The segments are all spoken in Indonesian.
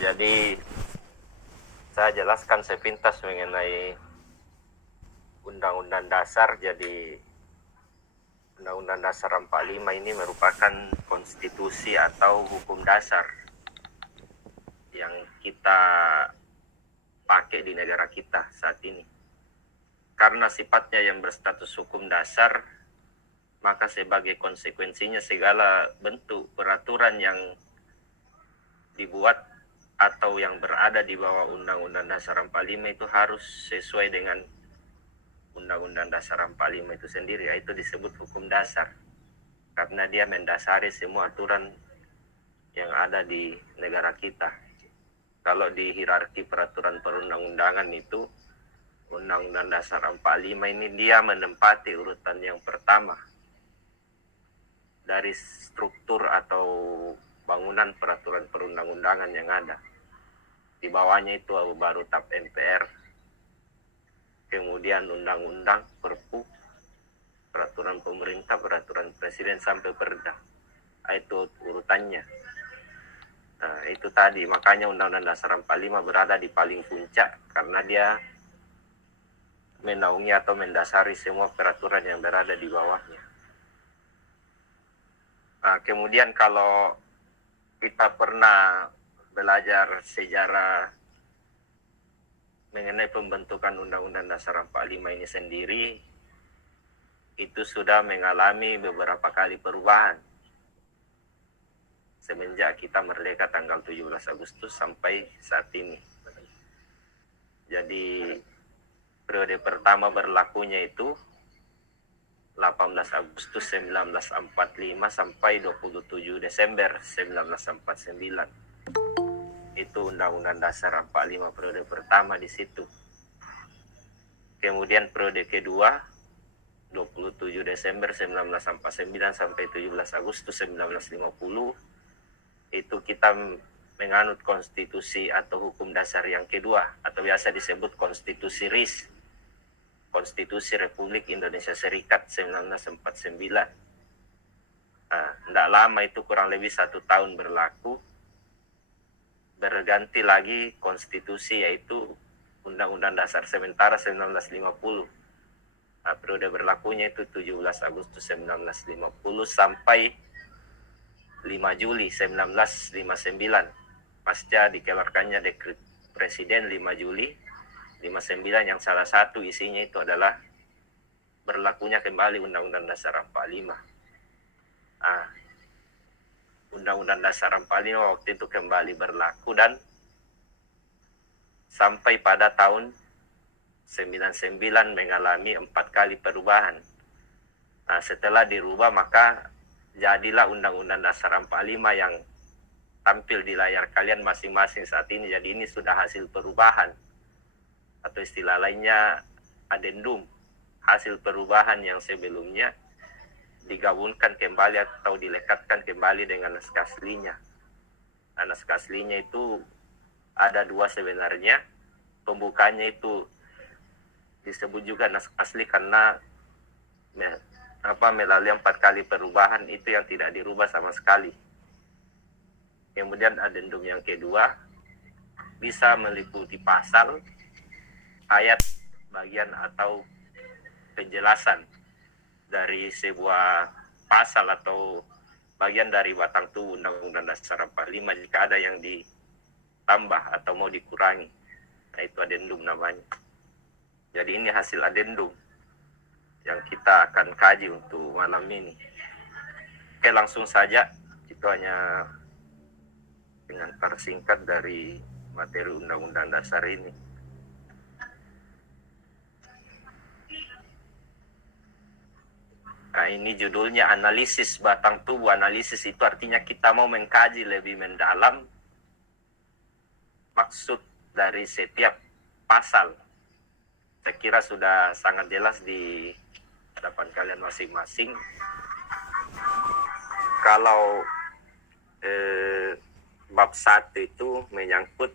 Jadi saya jelaskan sepintas mengenai Undang-Undang Dasar. Jadi Undang-Undang Dasar 45 ini merupakan konstitusi atau hukum dasar yang kita pakai di negara kita saat ini. Karena sifatnya yang berstatus hukum dasar, maka sebagai konsekuensinya segala bentuk peraturan yang dibuat atau yang berada di bawah Undang-Undang Dasar 45 itu harus sesuai dengan Undang-Undang Dasar 45 itu sendiri, yaitu disebut hukum dasar. Karena dia mendasari semua aturan yang ada di negara kita. Kalau di hierarki peraturan perundang-undangan itu, Undang-Undang Dasar 45 ini dia menempati urutan yang pertama dari struktur atau bangunan peraturan perundang-undangan yang ada. Di bawahnya itu baru TAP MPR, kemudian undang-undang, perpu, peraturan pemerintah, peraturan presiden, sampai perda. Itu urutannya. Nah, itu tadi, makanya Undang-Undang Dasar 45 berada di paling puncak, karena dia menaungi atau mendasari semua peraturan yang berada di bawahnya. Nah, kemudian kalau kita pernah belajar sejarah mengenai pembentukan Undang-Undang Dasar 45 ini sendiri, itu sudah mengalami beberapa kali perubahan semenjak kita merdeka tanggal 17 Agustus sampai saat ini. Jadi periode pertama berlakunya itu 18 Agustus 1945 sampai 27 Desember 1949. Itu Undang-Undang Dasar 45 periode pertama di situ. Kemudian periode kedua 27 Desember 1949 sampai 17 Agustus 1950 itu kita menganut konstitusi atau hukum dasar yang kedua, atau biasa disebut konstitusi RIS, Konstitusi Republik Indonesia Serikat 1949. Nah, tidak lama itu, kurang lebih 1 tahun berlaku, berganti lagi konstitusi, yaitu Undang-Undang Dasar sementara 1950. Nah, periode berlakunya itu 17 Agustus 1950 sampai 5 Juli 1959. Pasca dikeluarkannya dekret Presiden 5 Juli 59 yang salah satu isinya itu adalah berlakunya kembali Undang-Undang Dasar 45. Nah, Undang-Undang Dasar 45 waktu itu kembali berlaku dan sampai pada tahun 99 mengalami 4 kali perubahan. Nah, setelah dirubah maka jadilah Undang-Undang Dasar 45 yang tampil di layar kalian masing-masing saat ini. Jadi ini sudah hasil perubahan, atau istilah lainnya adendum, hasil perubahan yang sebelumnya digabungkan kembali atau dilekatkan kembali dengan naskah aslinya. Nah, naskah aslinya itu ada 2 sebenarnya. Pembukanya itu disebut juga naskah asli karena melalui 4 kali perubahan itu yang tidak dirubah sama sekali. Kemudian adendum yang kedua bisa meliputi pasal, ayat, bagian atau penjelasan dari sebuah pasal atau bagian dari batang tubuh Undang-Undang Dasar 45 jika ada yang ditambah atau mau dikurangi. Nah, itu adendum namanya. Jadi ini hasil adendum yang kita akan kaji untuk malam ini. Oke, langsung saja. Itu hanya dengan persingkat dari materi Undang-Undang Dasar ini. Nah, ini judulnya analisis batang tubuh. Analisis itu artinya kita mau mengkaji lebih mendalam maksud dari setiap pasal. Saya kira sudah sangat jelas di hadapan kalian masing-masing. Kalau bab 1 itu menyangkut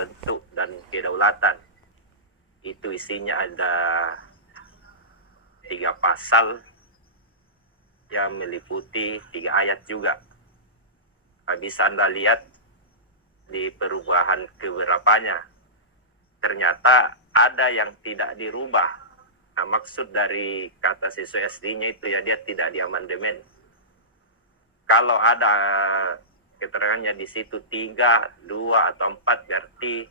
bentuk dan kedaulatan. Itu isinya ada 3 pasal yang meliputi 3 ayat juga. Bisa Anda lihat di perubahan keberapanya. Ternyata ada yang tidak dirubah. Nah, maksud dari kata sesuai aslinya itu ya dia tidak diamandemen. Kalau ada keterangannya di situ 3, 2, atau 4 berarti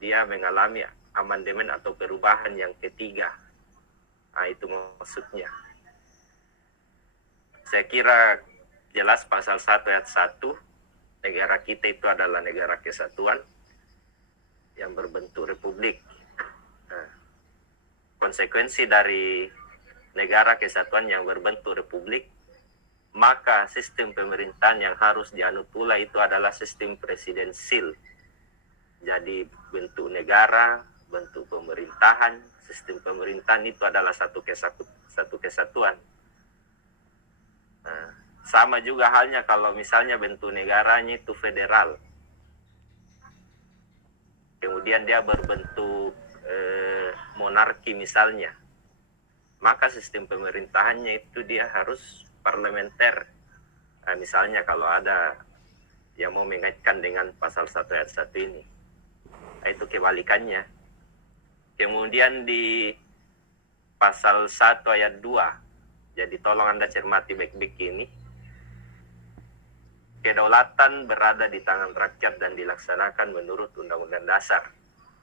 dia mengalami amandemen atau perubahan yang ketiga. Nah, itu maksudnya. Saya kira jelas pasal 1 ayat 1, negara kita itu adalah negara kesatuan yang berbentuk republik. Nah, konsekuensi dari negara kesatuan yang berbentuk republik, maka sistem pemerintahan yang harus dianut pula itu adalah sistem presidensil. Jadi bentuk negara, bentuk pemerintahan, sistem pemerintahan itu adalah satu kesatuan. Nah, sama juga halnya kalau misalnya bentuk negaranya itu federal. Kemudian dia berbentuk monarki misalnya. Maka sistem pemerintahannya itu dia harus parlementer. Nah, misalnya kalau ada yang mau mengaitkan dengan pasal 1 ayat 1 ini. Nah, itu kebalikannya. Kemudian di pasal 1 ayat 2, jadi tolong Anda cermati baik-baik ini. Kedaulatan berada di tangan rakyat dan dilaksanakan menurut Undang-Undang Dasar.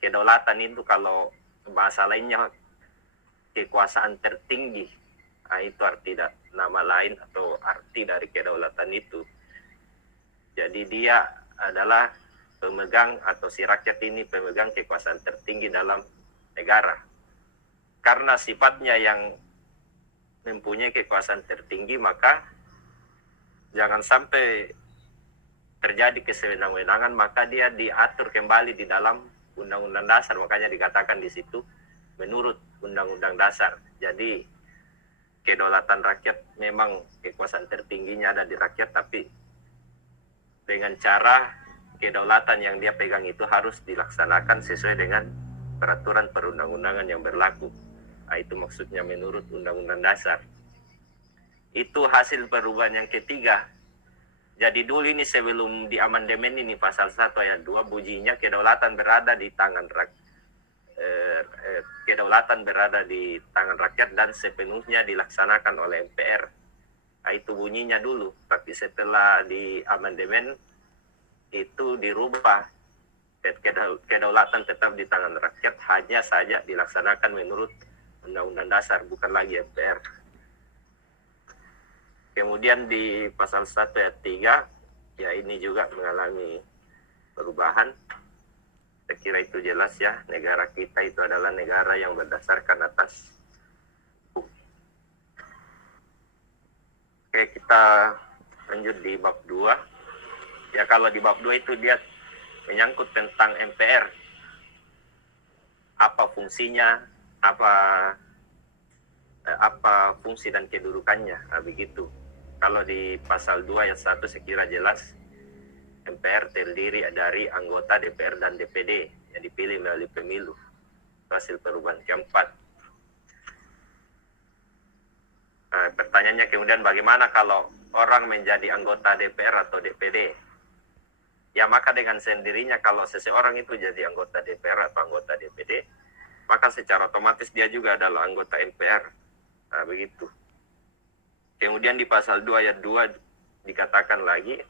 Kedaulatan itu kalau bahasa lainnya kekuasaan tertinggi. Nah, itu arti nama lain atau arti dari kedaulatan itu. Jadi dia adalah pemegang atau si rakyat ini pemegang kekuasaan tertinggi dalam negara. Karena sifatnya yang mempunyai kekuasaan tertinggi, maka jangan sampai terjadi kesewenang-wenangan, maka dia diatur kembali di dalam Undang-Undang Dasar. Makanya dikatakan di situ menurut Undang-Undang Dasar. Jadi kedaulatan rakyat memang kekuasaan tertingginya ada di rakyat, tapi dengan cara kedaulatan yang dia pegang itu harus dilaksanakan sesuai dengan peraturan perundang-undangan yang berlaku. Nah, itu maksudnya menurut Undang-Undang Dasar. Itu hasil perubahan yang ketiga. Jadi dulu ini sebelum di amandemen ini pasal 1 ayat 2 bunyinya kedaulatan berada di tangan kedaulatan berada di tangan rakyat dan sepenuhnya dilaksanakan oleh MPR. Nah, itu bunyinya dulu, tapi setelah di amandemen itu dirubah. Kedaulatan tetap di tangan rakyat, hanya saja dilaksanakan menurut Undang-Undang Dasar, bukan lagi MPR. Kemudian di pasal 1 ayat 3, ya ini juga mengalami perubahan. Saya kira itu jelas ya, negara kita itu adalah negara yang berdasarkan atas hukum. Oke, kita lanjut di bab 2. Ya, kalau di bab 2 itu dia menyangkut tentang MPR. Apa fungsinya, apa fungsi dan kedudukannya. Nah, begitu. Kalau di pasal 2 ayat 1 saya kira jelas, MPR terdiri dari anggota DPR dan DPD yang dipilih melalui pemilu. Hasil perubahan keempat. Nah, pertanyaannya kemudian bagaimana kalau orang menjadi anggota DPR atau DPD? Ya, maka dengan sendirinya kalau seseorang itu jadi anggota DPR atau anggota DPD, maka secara otomatis dia juga adalah anggota MPR. Nah, begitu. Kemudian di pasal 2 ayat 2 dikatakan lagi,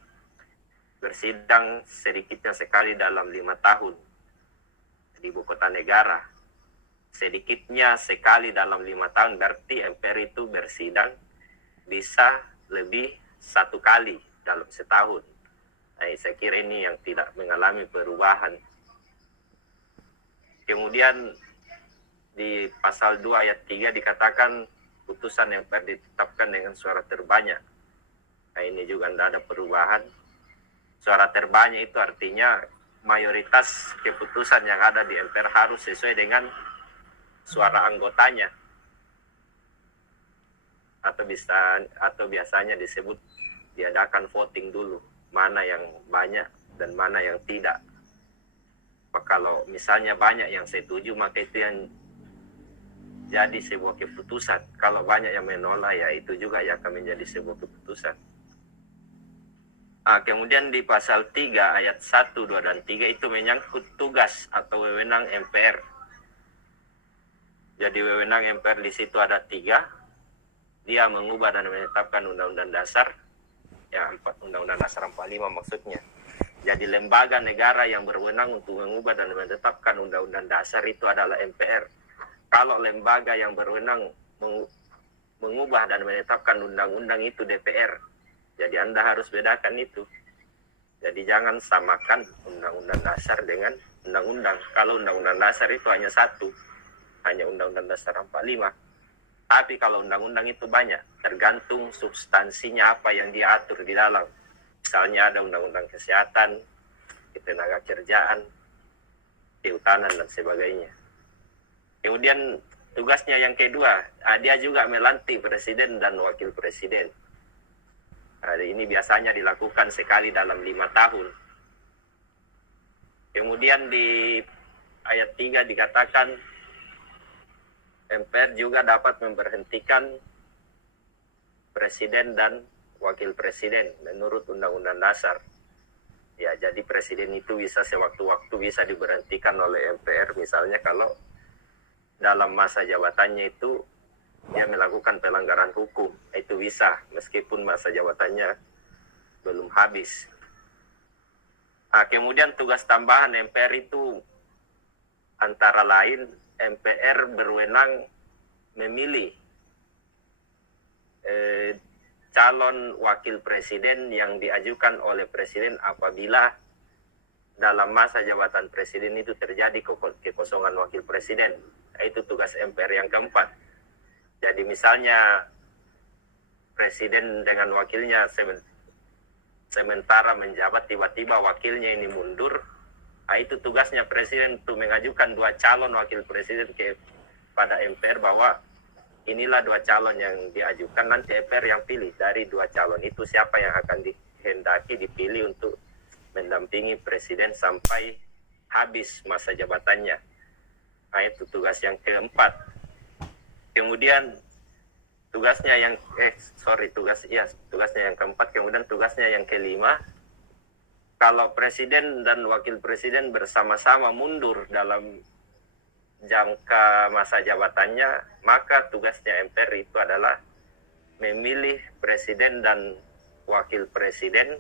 bersidang sedikitnya sekali dalam 5 tahun di ibu kota negara. Sedikitnya sekali dalam 5 tahun berarti MPR itu bersidang bisa lebih 1 kali dalam setahun. Nah, saya kira ini yang tidak mengalami perubahan. Kemudian di pasal 2 ayat 3 dikatakan putusan yang ditetapkan dengan suara terbanyak. Nah, ini juga tidak ada perubahan. Suara terbanyak itu artinya mayoritas keputusan yang ada di MPR harus sesuai dengan suara anggotanya. Atau biasanya disebut diadakan voting dulu, mana yang banyak dan mana yang tidak. Kalau misalnya banyak yang setuju, maka itu yang jadi sebuah keputusan. Kalau banyak yang menolak, ya itu juga yang akan menjadi sebuah keputusan. Kemudian di pasal 3 ayat 1, 2, dan 3 itu menyangkut tugas atau wewenang MPR. Jadi wewenang MPR di situ ada 3. Dia mengubah dan menetapkan undang-undang dasar. Ya, Undang-Undang Dasar 45 maksudnya. Jadi lembaga negara yang berwenang untuk mengubah dan menetapkan undang-undang dasar itu adalah MPR. Kalau lembaga yang berwenang mengubah dan menetapkan undang-undang itu DPR. Jadi Anda harus bedakan itu. Jadi jangan samakan undang-undang dasar dengan undang-undang. Kalau undang-undang dasar itu hanya satu, hanya undang-undang dasar 45. Tapi kalau undang-undang itu banyak, tergantung substansinya apa yang diatur di dalam. Misalnya ada undang-undang kesehatan, ketenaga kerjaan, kehutanan, dan sebagainya. Kemudian tugasnya yang kedua, dia juga melantik presiden dan wakil presiden. Ini biasanya dilakukan sekali dalam 5 tahun. Kemudian di ayat 3 dikatakan MPR juga dapat memberhentikan presiden dan wakil presiden menurut Undang-Undang Dasar. Ya, jadi presiden itu bisa sewaktu-waktu bisa diberhentikan oleh MPR, misalnya kalau dalam masa jabatannya itu dia melakukan pelanggaran hukum, itu bisa meskipun masa jabatannya belum habis. Kemudian tugas tambahan MPR itu antara lain MPR berwenang memilih calon wakil presiden yang diajukan oleh presiden apabila dalam masa jabatan presiden itu terjadi kekosongan wakil presiden. Itu tugas MPR yang keempat. Jadi misalnya presiden dengan wakilnya sementara menjabat, tiba-tiba wakilnya ini mundur, itu tugasnya presiden untuk mengajukan 2 calon wakil presiden kepada MPR bahwa inilah 2 calon yang diajukan, nanti MPR yang pilih dari 2 calon itu siapa yang akan dihendaki dipilih untuk mendampingi presiden sampai habis masa jabatannya. Itu tugas yang keempat. Kemudian tugasnya yang keempat. Kemudian tugasnya yang kelima, kalau presiden dan wakil presiden bersama-sama mundur dalam jangka masa jabatannya, maka tugasnya MPR itu adalah memilih presiden dan wakil presiden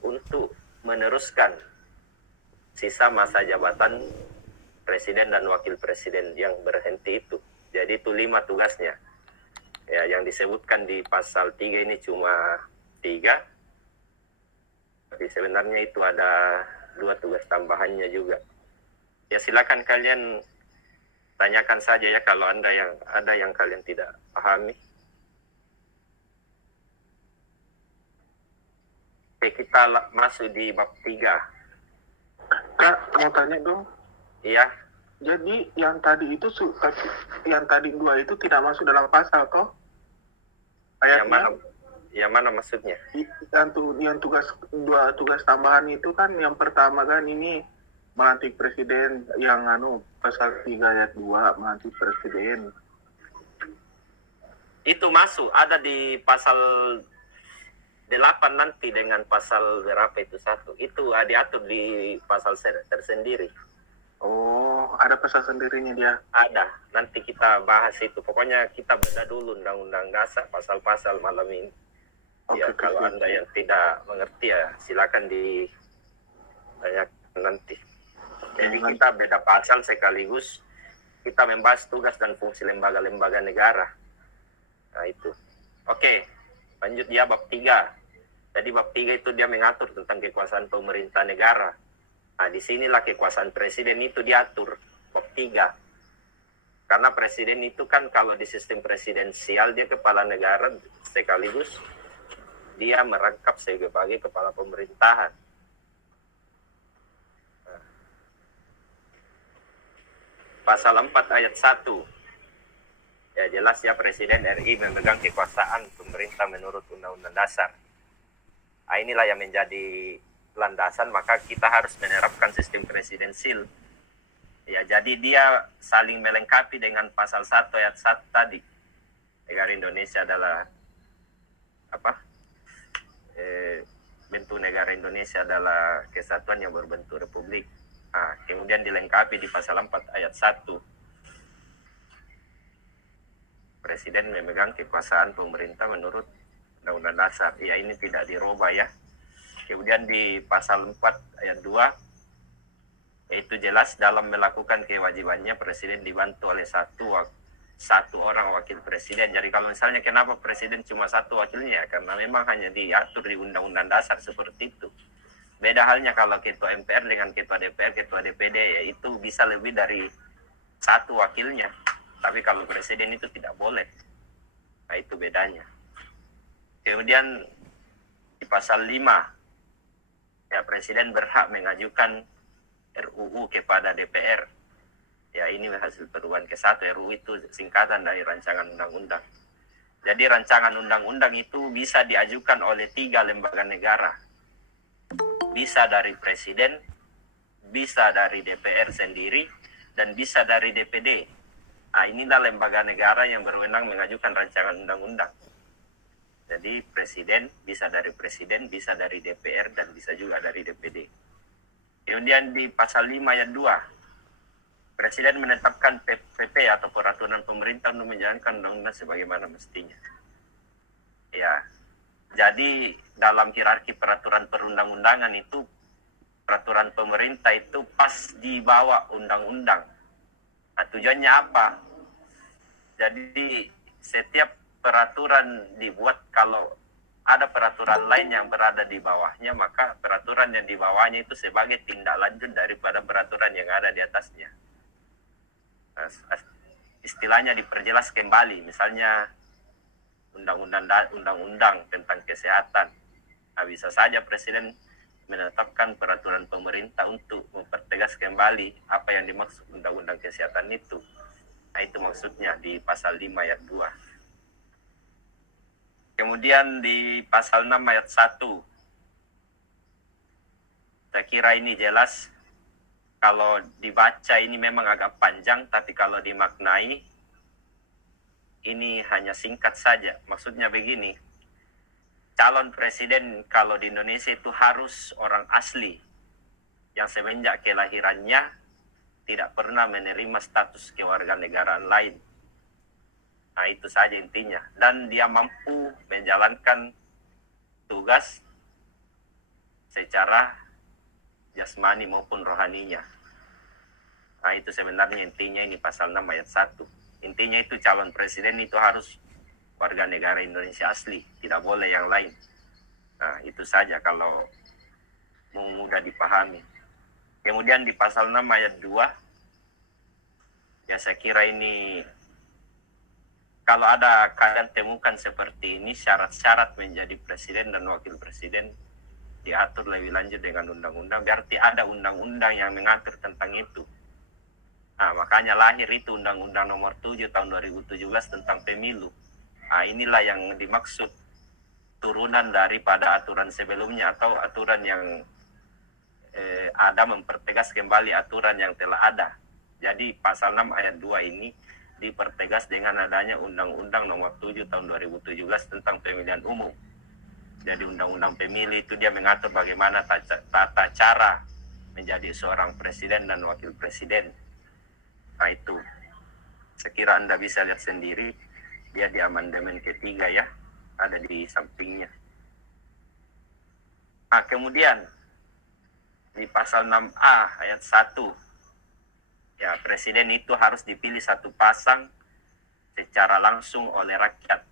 untuk meneruskan sisa masa jabatan presiden dan wakil presiden yang berhenti itu. Jadi itu 5 tugasnya. Ya, yang disebutkan di pasal 3 ini cuma 3. Tapi sebenarnya itu ada 2 tugas tambahannya juga. Ya, silakan kalian tanyakan saja ya kalau ada yang kalian tidak pahami. Oke, kita masuk di bab 3. Kak, mau tanya dong. Iya. Jadi yang tadi 2 itu tidak masuk dalam pasal toh? Ayatnya? Yang mana maksudnya? Yang dua tugas tambahan itu kan, yang pertama kan ini melantik presiden, yang pasal 3 ayat 2 melantik presiden. Itu masuk, ada di pasal 8 nanti dengan pasal berapa itu satu. Itu diatur di pasal tersendiri. Oh, ada pasal sendirinya dia? Ada, nanti kita bahas itu. Pokoknya kita beda dulu Undang-Undang Dasar, pasal-pasal malam ini. Ya, kalau Anda yang tidak mengerti ya silakan ditanyakan nanti. Jadi kita beda pasal sekaligus kita membahas tugas dan fungsi lembaga-lembaga negara. Nah itu. Oke, lanjut ya bab 3. Jadi bab 3 itu dia mengatur tentang kekuasaan pemerintah negara. Nah, disinilah kekuasaan presiden itu diatur, bab 3. Karena presiden itu kan kalau di sistem presidensial dia kepala negara sekaligus dia merangkap sebagai kepala pemerintahan. Nah. Pasal 4 ayat 1. Ya jelas ya, Presiden RI memegang kekuasaan pemerintah menurut Undang-Undang Dasar. Nah, inilah yang menjadi landasan, maka kita harus menerapkan sistem presidensil. Ya, jadi dia saling melengkapi dengan pasal 1 ayat 1 tadi. Negara Indonesia adalah bentuk negara Indonesia adalah kesatuan yang berbentuk republik. Nah, kemudian dilengkapi di pasal 4 ayat 1. Presiden memegang kekuasaan pemerintah menurut Undang-Undang Dasar. Ya, ini tidak dirubah ya. Kemudian di pasal 4 ayat 2, yaitu jelas dalam melakukan kewajibannya presiden dibantu oleh satu orang wakil presiden. Jadi kalau misalnya kenapa presiden cuma satu wakilnya? Karena memang hanya diatur di Undang-Undang Dasar seperti itu. Beda halnya kalau ketua MPR dengan ketua DPR, ketua DPD, yaitu bisa lebih dari satu wakilnya. Tapi kalau presiden itu tidak boleh. Nah, itu bedanya. Kemudian di pasal 5, ya, presiden berhak mengajukan RUU kepada DPR. Ya, ini hasil perubahan ke-1. RUU itu singkatan dari rancangan undang-undang. Jadi rancangan undang-undang itu bisa diajukan oleh 3 lembaga negara. Bisa dari presiden, bisa dari DPR sendiri, dan bisa dari DPD. Nah, inilah lembaga negara yang berwenang mengajukan rancangan undang-undang. Jadi presiden, bisa dari DPR, dan bisa juga dari DPD. Kemudian di pasal 5 ayat 2, presiden menetapkan PP atau peraturan pemerintah untuk menjalankan undang-undang sebagaimana mestinya. Ya, jadi dalam hierarki peraturan perundang-undangan itu, peraturan pemerintah itu pas di bawah undang-undang. Nah, tujuannya apa? Jadi setiap peraturan dibuat kalau ada peraturan lain yang berada di bawahnya, maka peraturan yang di bawahnya itu sebagai tindak lanjut daripada peraturan yang ada di atasnya. Nah, istilahnya diperjelas kembali, misalnya undang-undang tentang kesehatan. Nah, bisa saja presiden menetapkan peraturan pemerintah untuk mempertegas kembali apa yang dimaksud undang-undang kesehatan itu. Nah, itu maksudnya di pasal 5 ayat 2. Kemudian di pasal 6 ayat 1, saya kira ini jelas. Kalau dibaca ini memang agak panjang, tapi kalau dimaknai ini hanya singkat saja. Maksudnya begini, calon presiden kalau di Indonesia itu harus orang asli yang semenjak kelahirannya tidak pernah menerima status kewarganegaraan lain. Nah, itu saja intinya. Dan dia mampu menjalankan tugas secara jasmani maupun rohaninya. Nah, itu sebenarnya intinya ini pasal 6 ayat 1. Intinya itu calon presiden itu harus warga negara Indonesia asli, tidak boleh yang lain. Nah, itu saja kalau mau mudah dipahami. Kemudian di pasal 6 ayat 2, ya saya kira ini kalau ada kalian temukan seperti ini, syarat-syarat menjadi presiden dan wakil presiden diatur lebih lanjut dengan undang-undang, berarti ada undang-undang yang mengatur tentang itu. Nah, makanya lahir itu Undang-Undang Nomor 7 tahun 2017 tentang pemilu. Nah, inilah yang dimaksud turunan daripada aturan sebelumnya atau aturan yang ada mempertegas kembali aturan yang telah ada. Jadi pasal 6 ayat 2 ini dipertegas dengan adanya Undang-Undang Nomor 7 tahun 2017 tentang pemilihan umum. Jadi Undang-Undang Pemilu itu dia mengatur bagaimana tata cara menjadi seorang presiden dan wakil presiden. Nah, itu saya kira Anda bisa lihat sendiri, dia di amandemen ketiga ya, ada di sampingnya. Nah, kemudian di pasal 6A ayat 1, ya, presiden itu harus dipilih satu pasang secara langsung oleh rakyat.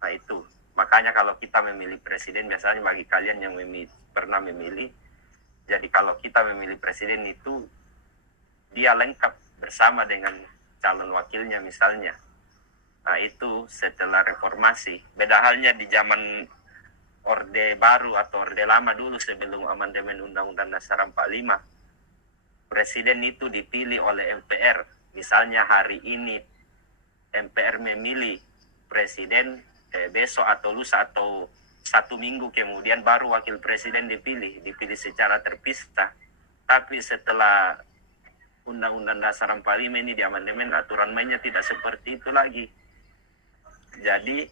Nah, itu makanya kalau kita memilih presiden, biasanya bagi kalian yang pernah memilih, jadi kalau kita memilih presiden itu dia lengkap bersama dengan calon wakilnya misalnya. Nah, itu setelah reformasi. Beda halnya di zaman Orde Baru atau Orde Lama dulu sebelum amandemen Undang-Undang Dasar 45. Presiden itu dipilih oleh MPR. Misalnya hari ini MPR memilih presiden, besok atau lusa atau 1 minggu kemudian baru wakil presiden dipilih secara terpisah. Tapi setelah Undang-Undang Dasar 45 ini di amandemen, aturan mainnya tidak seperti itu lagi. Jadi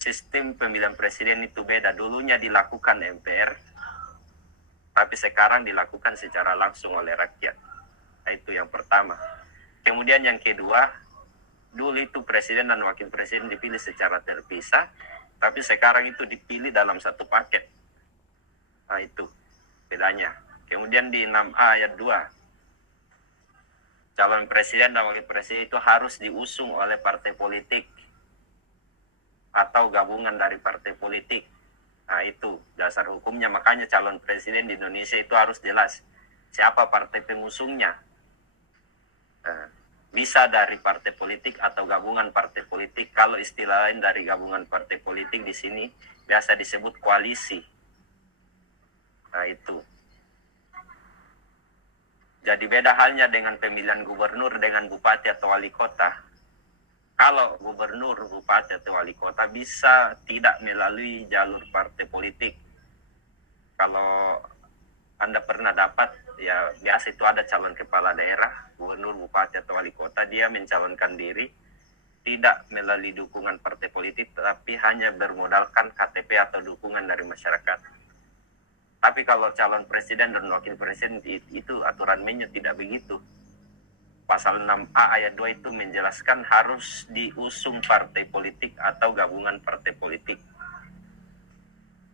sistem pemilihan presiden itu beda. Dulunya dilakukan MPR, tapi sekarang dilakukan secara langsung oleh rakyat. Nah, itu yang pertama. Kemudian yang kedua, dulu itu presiden dan wakil presiden dipilih secara terpisah, tapi sekarang itu dipilih dalam satu paket. Nah, itu bedanya. Kemudian di 6A ayat 2, calon presiden dan wakil presiden itu harus diusung oleh partai politik atau gabungan dari partai politik. Nah, itu dasar hukumnya. Makanya calon presiden di Indonesia itu harus jelas siapa partai pengusungnya. Nah, bisa dari partai politik atau gabungan partai politik. Kalau istilah lain dari gabungan partai politik di sini biasa disebut koalisi. Nah, itu. Jadi beda halnya dengan pemilihan gubernur dengan bupati atau wali kota. Kalau gubernur, bupati, atau wali kota bisa tidak melalui jalur partai politik. Kalau Anda pernah dapat, ya biasa itu ada calon kepala daerah, gubernur, bupati, atau wali kota, dia mencalonkan diri, tidak melalui dukungan partai politik, tapi hanya bermodalkan KTP atau dukungan dari masyarakat. Tapi kalau calon presiden dan wakil presiden itu aturan mainnya tidak begitu. Pasal 6A ayat 2 itu menjelaskan harus diusung partai politik atau gabungan partai politik.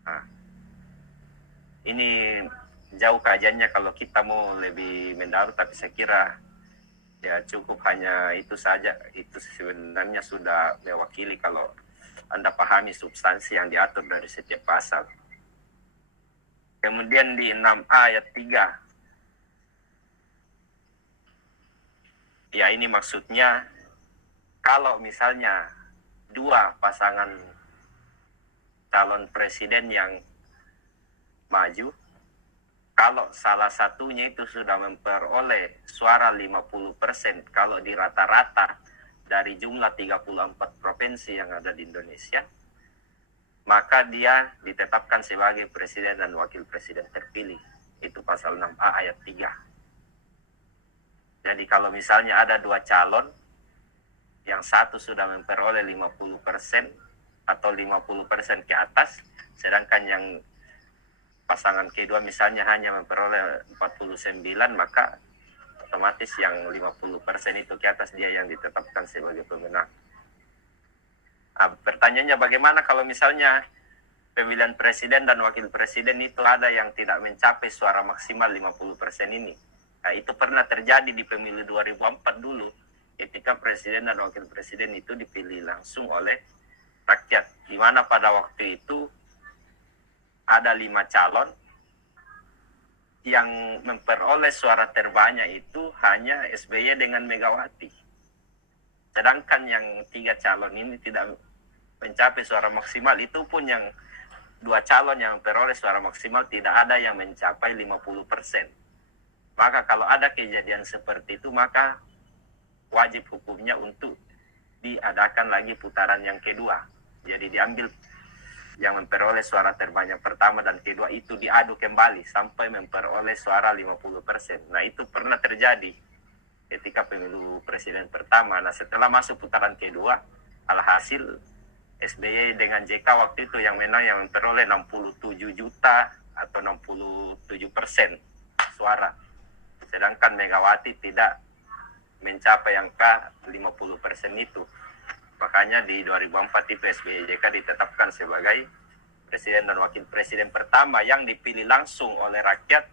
Nah, ini jauh kajiannya kalau kita mau lebih mendalam, tapi saya kira ya cukup hanya itu saja. Itu sebenarnya sudah mewakili kalau Anda pahami substansi yang diatur dari setiap pasal. Kemudian di 6A ayat 3, ya ini maksudnya kalau misalnya dua pasangan calon presiden yang maju, kalau salah satunya itu sudah memperoleh suara 50%, kalau di rata-rata dari jumlah 34 provinsi yang ada di Indonesia, maka dia ditetapkan sebagai presiden dan wakil presiden terpilih. Itu pasal 6A ayat 3. Jadi kalau misalnya ada dua calon, yang satu sudah memperoleh 50% atau 50% ke atas, sedangkan yang pasangan kedua misalnya hanya memperoleh 49, maka otomatis yang 50% itu ke atas dia yang ditetapkan sebagai pemenang. Nah, pertanyaannya bagaimana kalau misalnya pemilihan presiden dan wakil presiden itu ada yang tidak mencapai suara maksimal 50% ini? Nah, itu pernah terjadi di pemilu 2004 dulu, ketika presiden dan wakil presiden itu dipilih langsung oleh rakyat, di mana pada waktu itu ada 5 calon yang memperoleh suara terbanyak itu hanya SBY dengan Megawati. Sedangkan yang 3 calon ini tidak mencapai suara maksimal, itu pun yang 2 calon yang memperoleh suara maksimal tidak ada yang mencapai 50%. Maka kalau ada kejadian seperti itu, maka wajib hukumnya untuk diadakan lagi putaran yang kedua. Jadi diambil yang memperoleh suara terbanyak pertama dan kedua itu diadu kembali sampai memperoleh suara 50%. Nah, itu pernah terjadi ketika pemilu presiden pertama. Nah, setelah masuk putaran kedua, alhasil SBY dengan JK waktu itu yang menang, yang memperoleh 67 juta atau 67% suara. Sedangkan Megawati tidak mencapai angka 50% itu. Makanya di 2004 itu SBY JK ditetapkan sebagai presiden dan wakil presiden pertama yang dipilih langsung oleh rakyat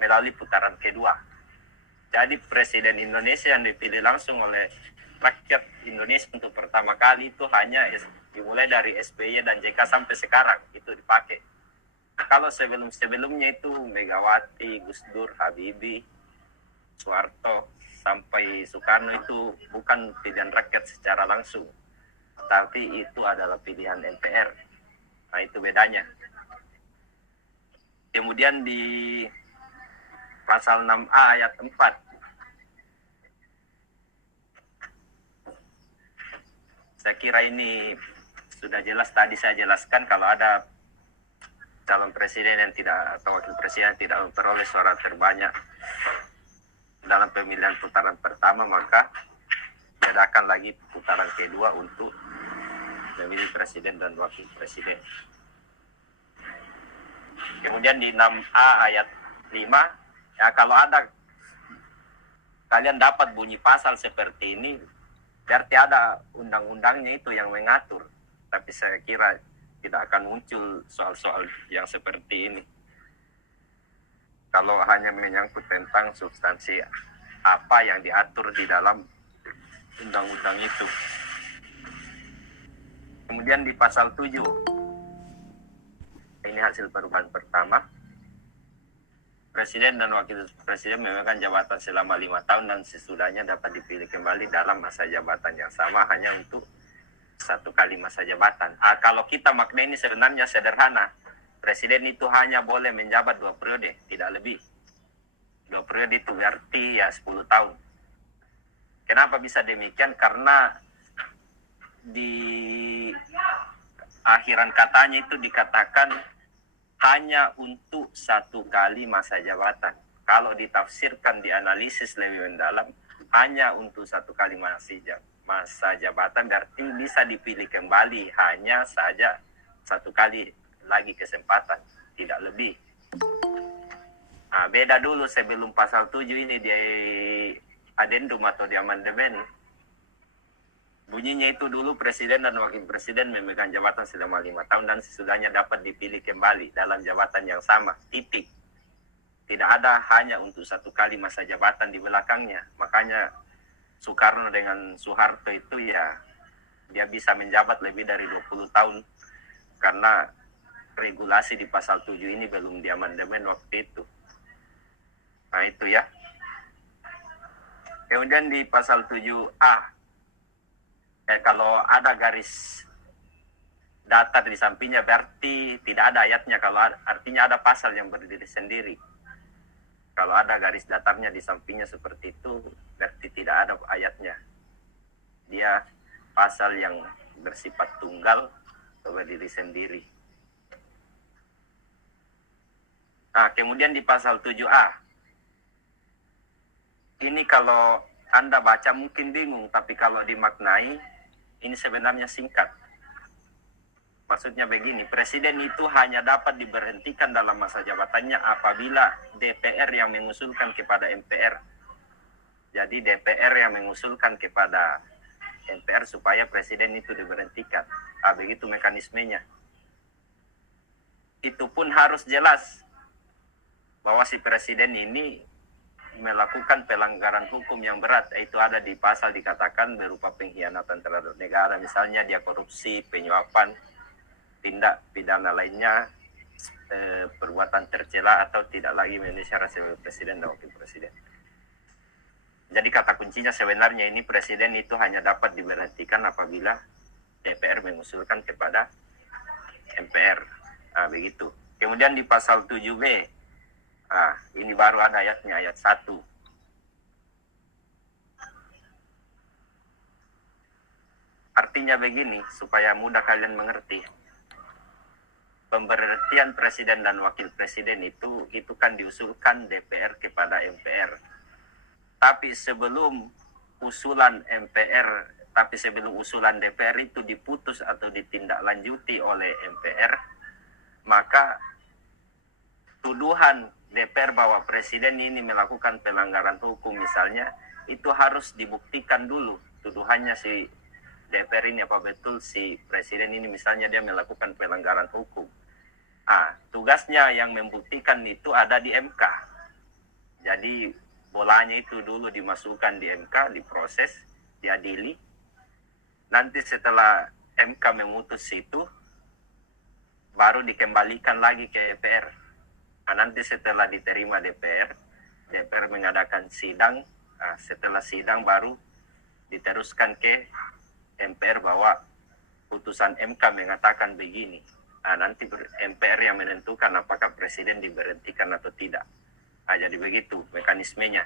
melalui putaran kedua. Jadi presiden Indonesia yang dipilih langsung oleh rakyat Indonesia untuk pertama kali itu hanya dimulai dari SBY dan JK sampai sekarang itu dipakai. Kalau sebelumnya itu Megawati, Gus Dur, Habibie, Soeharto, sampai Soekarno itu bukan pilihan rakyat secara langsung, tapi itu adalah pilihan MPR. Nah, itu bedanya. Kemudian di pasal 6A ayat 4, saya kira ini sudah jelas, tadi saya jelaskan kalau ada calon presiden yang tidak atau wakil presiden yang tidak memperoleh suara terbanyak dalam pemilihan putaran pertama, maka diadakan lagi putaran kedua untuk memilih presiden dan wakil presiden. Kemudian di 6A ayat 5, ya kalau ada kalian dapat bunyi pasal seperti ini, berarti ada undang-undangnya itu yang mengatur. Tapi saya kira tidak akan muncul soal-soal yang seperti ini. Kalau hanya menyangkut tentang substansi apa yang diatur di dalam undang-undang itu. Kemudian di pasal 7, ini hasil perubahan pertama. Presiden dan wakil presiden memegang jabatan selama 5 tahun dan sesudahnya dapat dipilih kembali dalam masa jabatan yang sama hanya untuk 1 kali masa jabatan. Kalau kita makna ini sebenarnya sederhana. Presiden itu hanya boleh menjabat 2 periode, tidak lebih. 2 periode itu berarti ya 10 tahun. Kenapa bisa demikian? Karena di akhiran katanya itu dikatakan hanya untuk 1 kali masa jabatan. Kalau ditafsirkan, dianalisis lebih mendalam, hanya untuk 1 kali masa jabatan berarti bisa dipilih kembali hanya saja 1 kali lagi kesempatan, tidak lebih. Beda dulu sebelum pasal 7 ini di adendum atau di amandemen. Bunyinya itu dulu presiden dan wakil presiden memegang jabatan selama 5 tahun dan sesudahnya dapat dipilih kembali dalam jabatan yang sama, titik. Tidak ada hanya untuk 1 kali masa jabatan di belakangnya. Makanya Soekarno dengan Soeharto itu ya dia bisa menjabat lebih dari 20 tahun karena regulasi di pasal 7 ini belum diamandemen waktu itu. Nah itu ya. Kemudian di pasal 7A, kalau ada garis datar di sampingnya berarti tidak ada ayatnya. Kalau artinya ada pasal yang berdiri sendiri. Kalau ada garis datarnya di sampingnya seperti itu berarti tidak ada ayatnya. Dia pasal yang bersifat tunggal atau berdiri sendiri. Kemudian di pasal 7A, ini kalau Anda baca mungkin bingung, tapi kalau dimaknai ini sebenarnya singkat. Maksudnya begini, presiden itu hanya dapat diberhentikan dalam masa jabatannya apabila DPR yang mengusulkan kepada MPR. Jadi DPR yang mengusulkan kepada MPR supaya presiden itu diberhentikan. Begitu mekanismenya. Itu pun harus jelas bahwa si presiden ini melakukan pelanggaran hukum yang berat, yaitu ada di pasal dikatakan berupa pengkhianatan terhadap negara, misalnya dia korupsi, penyuapan, tindak pidana lainnya, perbuatan tercela atau tidak lagi memenuhi syarat sebagai presiden dan wakil presiden. Jadi kata kuncinya sebenarnya ini presiden itu hanya dapat diberhentikan apabila DPR mengusulkan kepada MPR. Begitu. Kemudian di pasal 7B, ini baru ada ayatnya, ayat 1. Artinya begini, supaya mudah kalian mengerti. Pemberhentian presiden dan wakil presiden itu kan diusulkan DPR kepada MPR. Tapi sebelum usulan DPR itu diputus atau ditindaklanjuti oleh MPR, maka tuduhan DPR bahwa presiden ini melakukan pelanggaran hukum misalnya, itu harus dibuktikan dulu tuduhannya si DPR ini apa betul si presiden ini misalnya dia melakukan pelanggaran hukum. Tugasnya yang membuktikan itu ada di MK. Jadi bolanya itu dulu dimasukkan di MK, diproses, diadili. Nanti setelah MK memutus itu, baru dikembalikan lagi ke DPR. Nanti setelah diterima DPR mengadakan sidang. Setelah sidang baru diteruskan ke MPR bahwa putusan MK mengatakan begini. Nanti MPR yang menentukan apakah presiden diberhentikan atau tidak. Jadi begitu mekanismenya.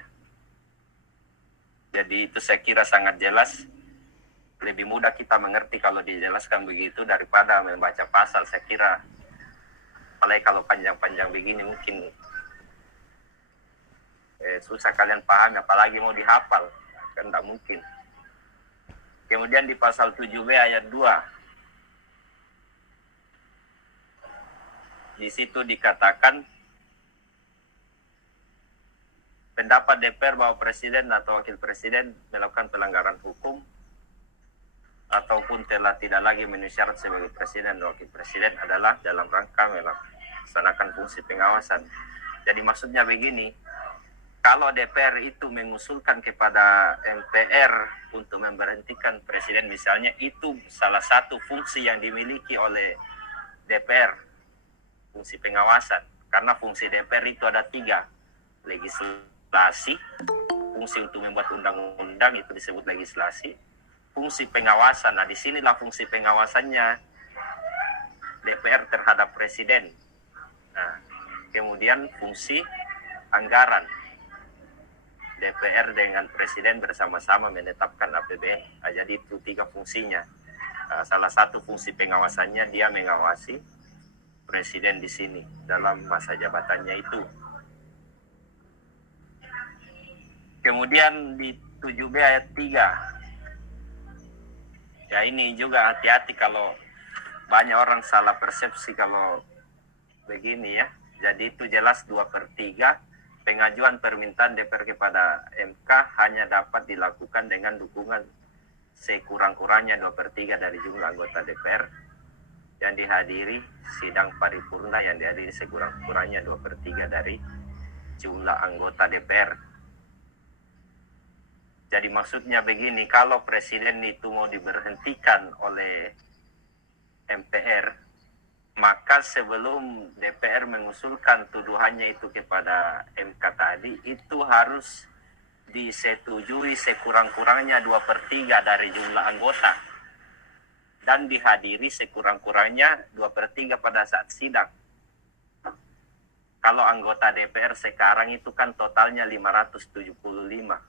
Jadi itu saya kira sangat jelas. Lebih mudah kita mengerti kalau dijelaskan begitu daripada membaca pasal. Saya kira apalagi kalau panjang-panjang begini mungkin susah kalian paham, apalagi mau dihafal, kan tidak mungkin. Kemudian di pasal 7B ayat 2, di situ dikatakan pendapat DPR bahwa presiden atau wakil presiden melakukan pelanggaran hukum ataupun telah tidak lagi memenuhi syarat sebagai presiden dan wakil presiden adalah dalam rangka melaksanakan fungsi pengawasan. Jadi maksudnya begini, kalau DPR itu mengusulkan kepada MPR untuk memberhentikan presiden misalnya, itu salah satu fungsi yang dimiliki oleh DPR, fungsi pengawasan. Karena fungsi DPR itu ada 3, legislasi, fungsi untuk membuat undang-undang itu disebut legislasi, fungsi pengawasan. Nah, disinilah fungsi pengawasannya DPR terhadap presiden. Nah, kemudian fungsi anggaran. DPR dengan presiden bersama-sama menetapkan APBN. Nah, jadi itu 3 fungsinya. Nah, salah satu fungsi pengawasannya dia mengawasi presiden di sini dalam masa jabatannya itu. Kemudian di 7B ayat 3. Ya ini juga hati-hati kalau banyak orang salah persepsi kalau begini ya. Jadi itu jelas 2/3 pengajuan permintaan DPR kepada MK hanya dapat dilakukan dengan dukungan sekurang-kurangnya 2/3 dari jumlah anggota DPR yang dihadiri sidang paripurna yang dihadiri sekurang-kurangnya 2/3 dari jumlah anggota DPR. Jadi maksudnya begini, kalau presiden itu mau diberhentikan oleh MPR, maka sebelum DPR mengusulkan tuduhannya itu kepada MK tadi, itu harus disetujui sekurang-kurangnya 2/3 dari jumlah anggota dan dihadiri sekurang-kurangnya 2/3 pada saat sidang. Kalau anggota DPR sekarang itu kan totalnya 575,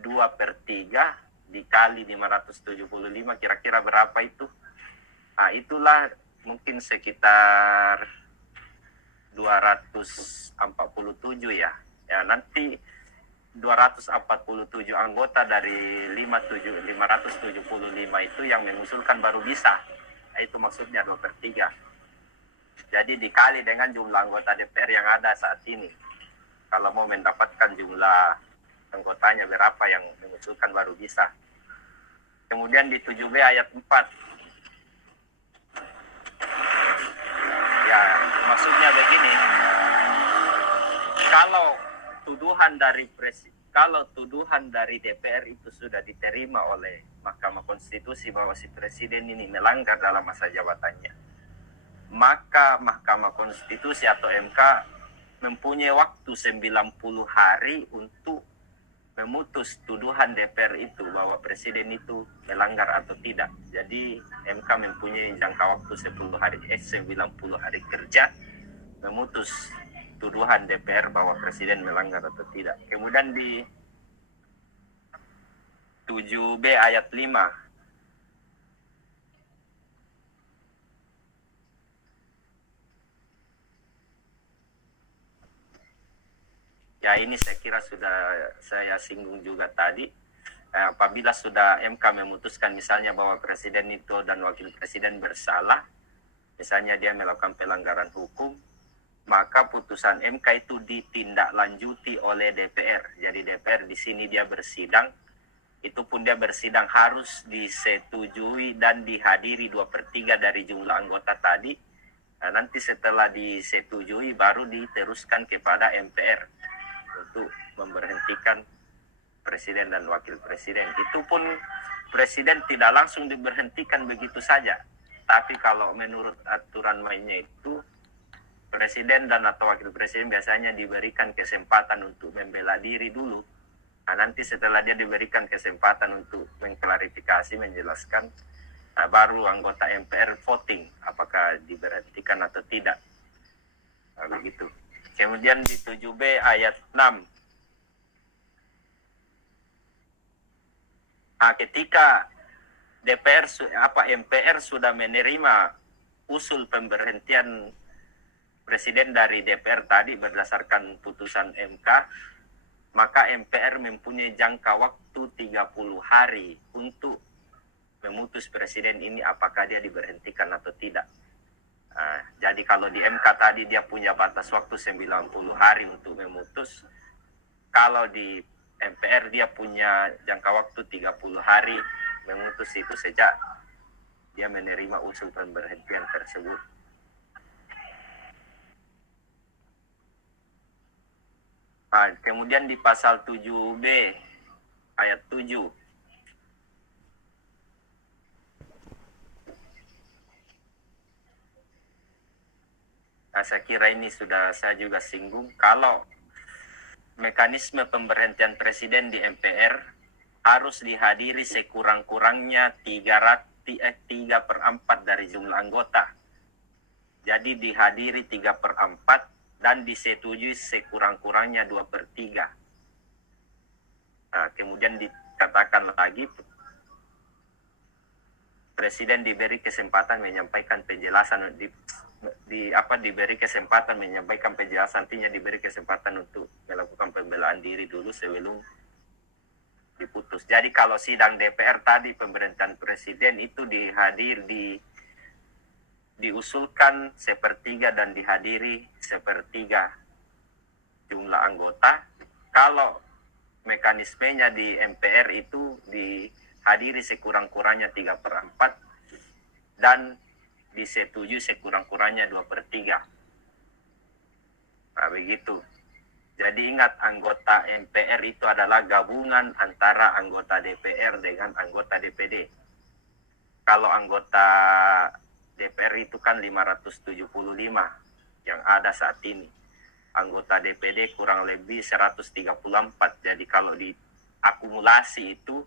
2/3 dikali 575 kira-kira berapa itu? Nah, itulah mungkin sekitar 247 ya. Ya, nanti 247 anggota dari 575 itu yang mengusulkan baru bisa. Nah, itu maksudnya 2/3. Jadi dikali dengan jumlah anggota DPR yang ada saat ini. Kalau mau mendapatkan jumlah anggotanya berapa yang mengusulkan baru bisa. Kemudian di 7B ayat 4. Ya, maksudnya begini. Kalau tuduhan dari DPR itu sudah diterima oleh Mahkamah Konstitusi bahwa si presiden ini melanggar dalam masa jabatannya, maka Mahkamah Konstitusi atau MK mempunyai waktu 90 hari untuk memutus tuduhan DPR itu bahwa presiden itu melanggar atau tidak. Jadi MK mempunyai jangka waktu 90 hari kerja memutus tuduhan DPR bahwa presiden melanggar atau tidak. Kemudian di 7B ayat 5. Ya ini saya kira sudah saya singgung juga tadi. Apabila sudah MK memutuskan misalnya bahwa presiden itu dan wakil presiden bersalah, misalnya dia melakukan pelanggaran hukum, maka putusan MK itu ditindaklanjuti oleh DPR. Jadi DPR di sini dia bersidang, itu pun dia bersidang harus disetujui dan dihadiri 2/3 dari jumlah anggota tadi. Nah, nanti setelah disetujui baru diteruskan kepada MPR untuk memberhentikan presiden dan wakil presiden. Itu pun presiden tidak langsung diberhentikan begitu saja. Tapi kalau menurut aturan mainnya itu, presiden dan atau wakil presiden biasanya diberikan kesempatan untuk membela diri dulu. Nah, nanti setelah dia diberikan kesempatan untuk mengklarifikasi, menjelaskan, nah, baru anggota MPR voting apakah diberhentikan atau tidak. Nah, begitu. Kemudian di 7B ayat 6. Nah, ketika MPR sudah menerima usul pemberhentian presiden dari DPR tadi berdasarkan putusan MK, maka MPR mempunyai jangka waktu 30 hari untuk memutus presiden ini apakah dia diberhentikan atau tidak. Nah, Jadi kalau di MK tadi dia punya batas waktu 90 hari untuk memutus, kalau di MPR dia punya jangka waktu 30 hari memutus itu sejak dia menerima usul pemberhentian tersebut. Nah, kemudian di pasal 7B ayat 7. Nah, saya kira ini sudah saya juga singgung. Kalau mekanisme pemberhentian presiden di MPR harus dihadiri sekurang-kurangnya 3/4 dari jumlah anggota. Jadi dihadiri 3/4 dan disetujui sekurang-kurangnya 2/3. Nah, kemudian dikatakan lagi presiden diberi kesempatan menyampaikan penjelasan diberi kesempatan menyampaikan penjelasan, artinya diberi kesempatan untuk melakukan pembelaan diri dulu sebelum diputus. Jadi kalau sidang DPR tadi pemberhentian presiden itu diusulkan 1/3 dan dihadiri 1/3 jumlah anggota. Kalau mekanismenya di MPR itu dihadiri sekurang-kurangnya 3/4 dan disetujui sekurang-kurangnya 2/3. Nah, begitu. Jadi ingat, anggota MPR itu adalah gabungan antara anggota DPR dengan anggota DPD. Kalau anggota DPR itu kan 575 yang ada saat ini. Anggota DPD kurang lebih 134. Jadi kalau diakumulasi itu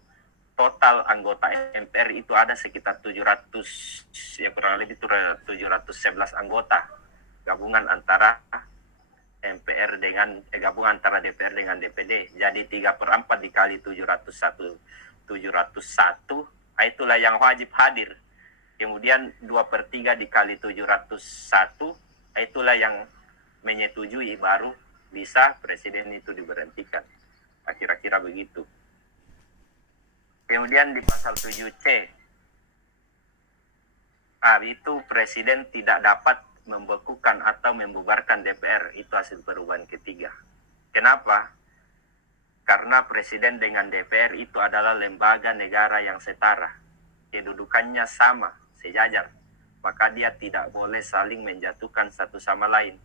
total anggota MPR itu ada sekitar 700, ya kurang lebih 711 anggota gabungan antara MPR dengan gabungan antara DPR dengan DPD. Jadi 3/4 dikali 701, itulah yang wajib hadir. Kemudian 2/3 dikali 701, itulah yang menyetujui, baru bisa presiden itu diberhentikan. Nah, kira-kira begitu. Kemudian di pasal 7C, itu presiden tidak dapat membekukan atau membubarkan DPR. Itu hasil perubahan ketiga. Kenapa? Karena presiden dengan DPR itu adalah lembaga negara yang setara. Kedudukannya sama, sejajar. Maka dia tidak boleh saling menjatuhkan satu sama lain.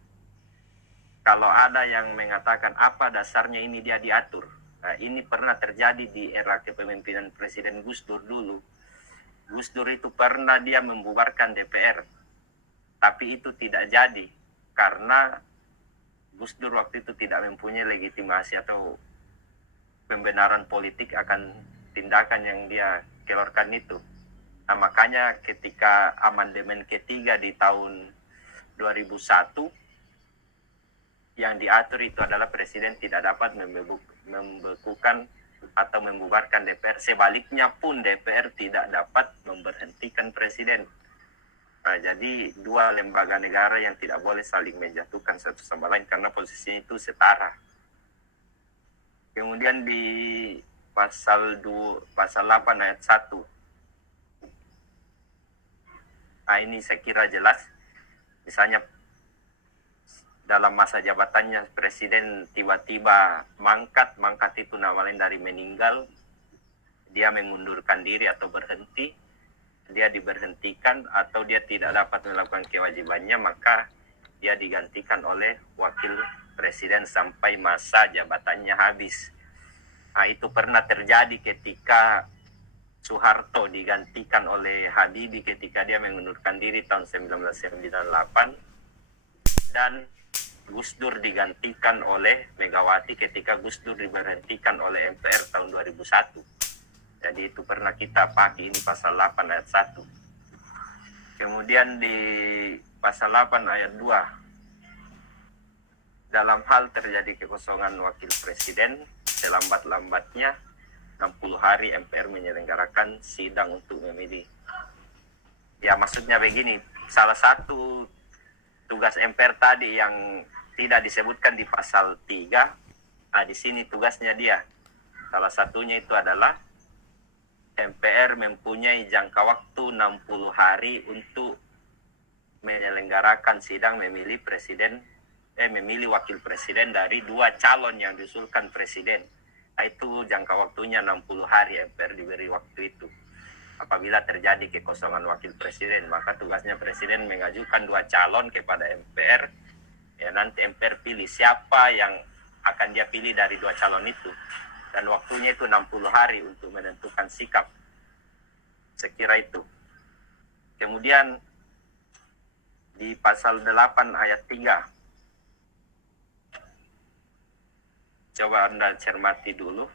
Kalau ada yang mengatakan apa dasarnya ini dia diatur. Nah, ini pernah terjadi di era kepemimpinan Presiden Gus Dur dulu. Gus Dur itu pernah dia membubarkan DPR. Tapi itu tidak jadi. Karena Gus Dur waktu itu tidak mempunyai legitimasi atau pembenaran politik akan tindakan yang dia keluarkan itu. Nah, makanya ketika amandemen ketiga di tahun 2001, yang diatur itu adalah presiden tidak dapat membekukan atau membubarkan DPR. Sebaliknya pun DPR tidak dapat memberhentikan presiden. Nah, jadi dua lembaga negara yang tidak boleh saling menjatuhkan satu sama lain karena posisinya itu setara. Kemudian di pasal 8 ayat 1. Nah, ini saya kira jelas. Misalnya dalam masa jabatannya presiden tiba-tiba mangkat itu nama lain dari meninggal, dia mengundurkan diri atau berhenti, dia diberhentikan atau dia tidak dapat melakukan kewajibannya, maka dia digantikan oleh wakil presiden sampai masa jabatannya habis. Nah, itu pernah terjadi ketika Soeharto digantikan oleh Habibie ketika dia mengundurkan diri tahun 1998, dan Gus Dur digantikan oleh Megawati ketika Gus Dur diberhentikan oleh MPR tahun 2001. Jadi itu pernah kita pakai ini pasal 8 ayat 1. Kemudian di pasal 8 ayat 2, dalam hal terjadi kekosongan wakil presiden, selambat-lambatnya 60 hari MPR menyelenggarakan sidang untuk memilih. Ya, maksudnya begini, salah satu tugas MPR tadi yang tidak disebutkan di pasal 3, di sini tugasnya dia. Salah satunya itu adalah MPR mempunyai jangka waktu 60 hari untuk menyelenggarakan sidang memilih memilih wakil presiden dari 2 calon yang diusulkan presiden. Nah, itu jangka waktunya 60 hari MPR diberi waktu itu. Apabila terjadi kekosongan wakil presiden, maka tugasnya presiden mengajukan 2 calon kepada MPR. Ya, nanti MPR pilih siapa yang akan dia pilih dari 2 calon itu. Dan waktunya itu 60 hari untuk menentukan sikap. Sekira itu. Kemudian di pasal 8 ayat 3. Coba Anda cermati dulu.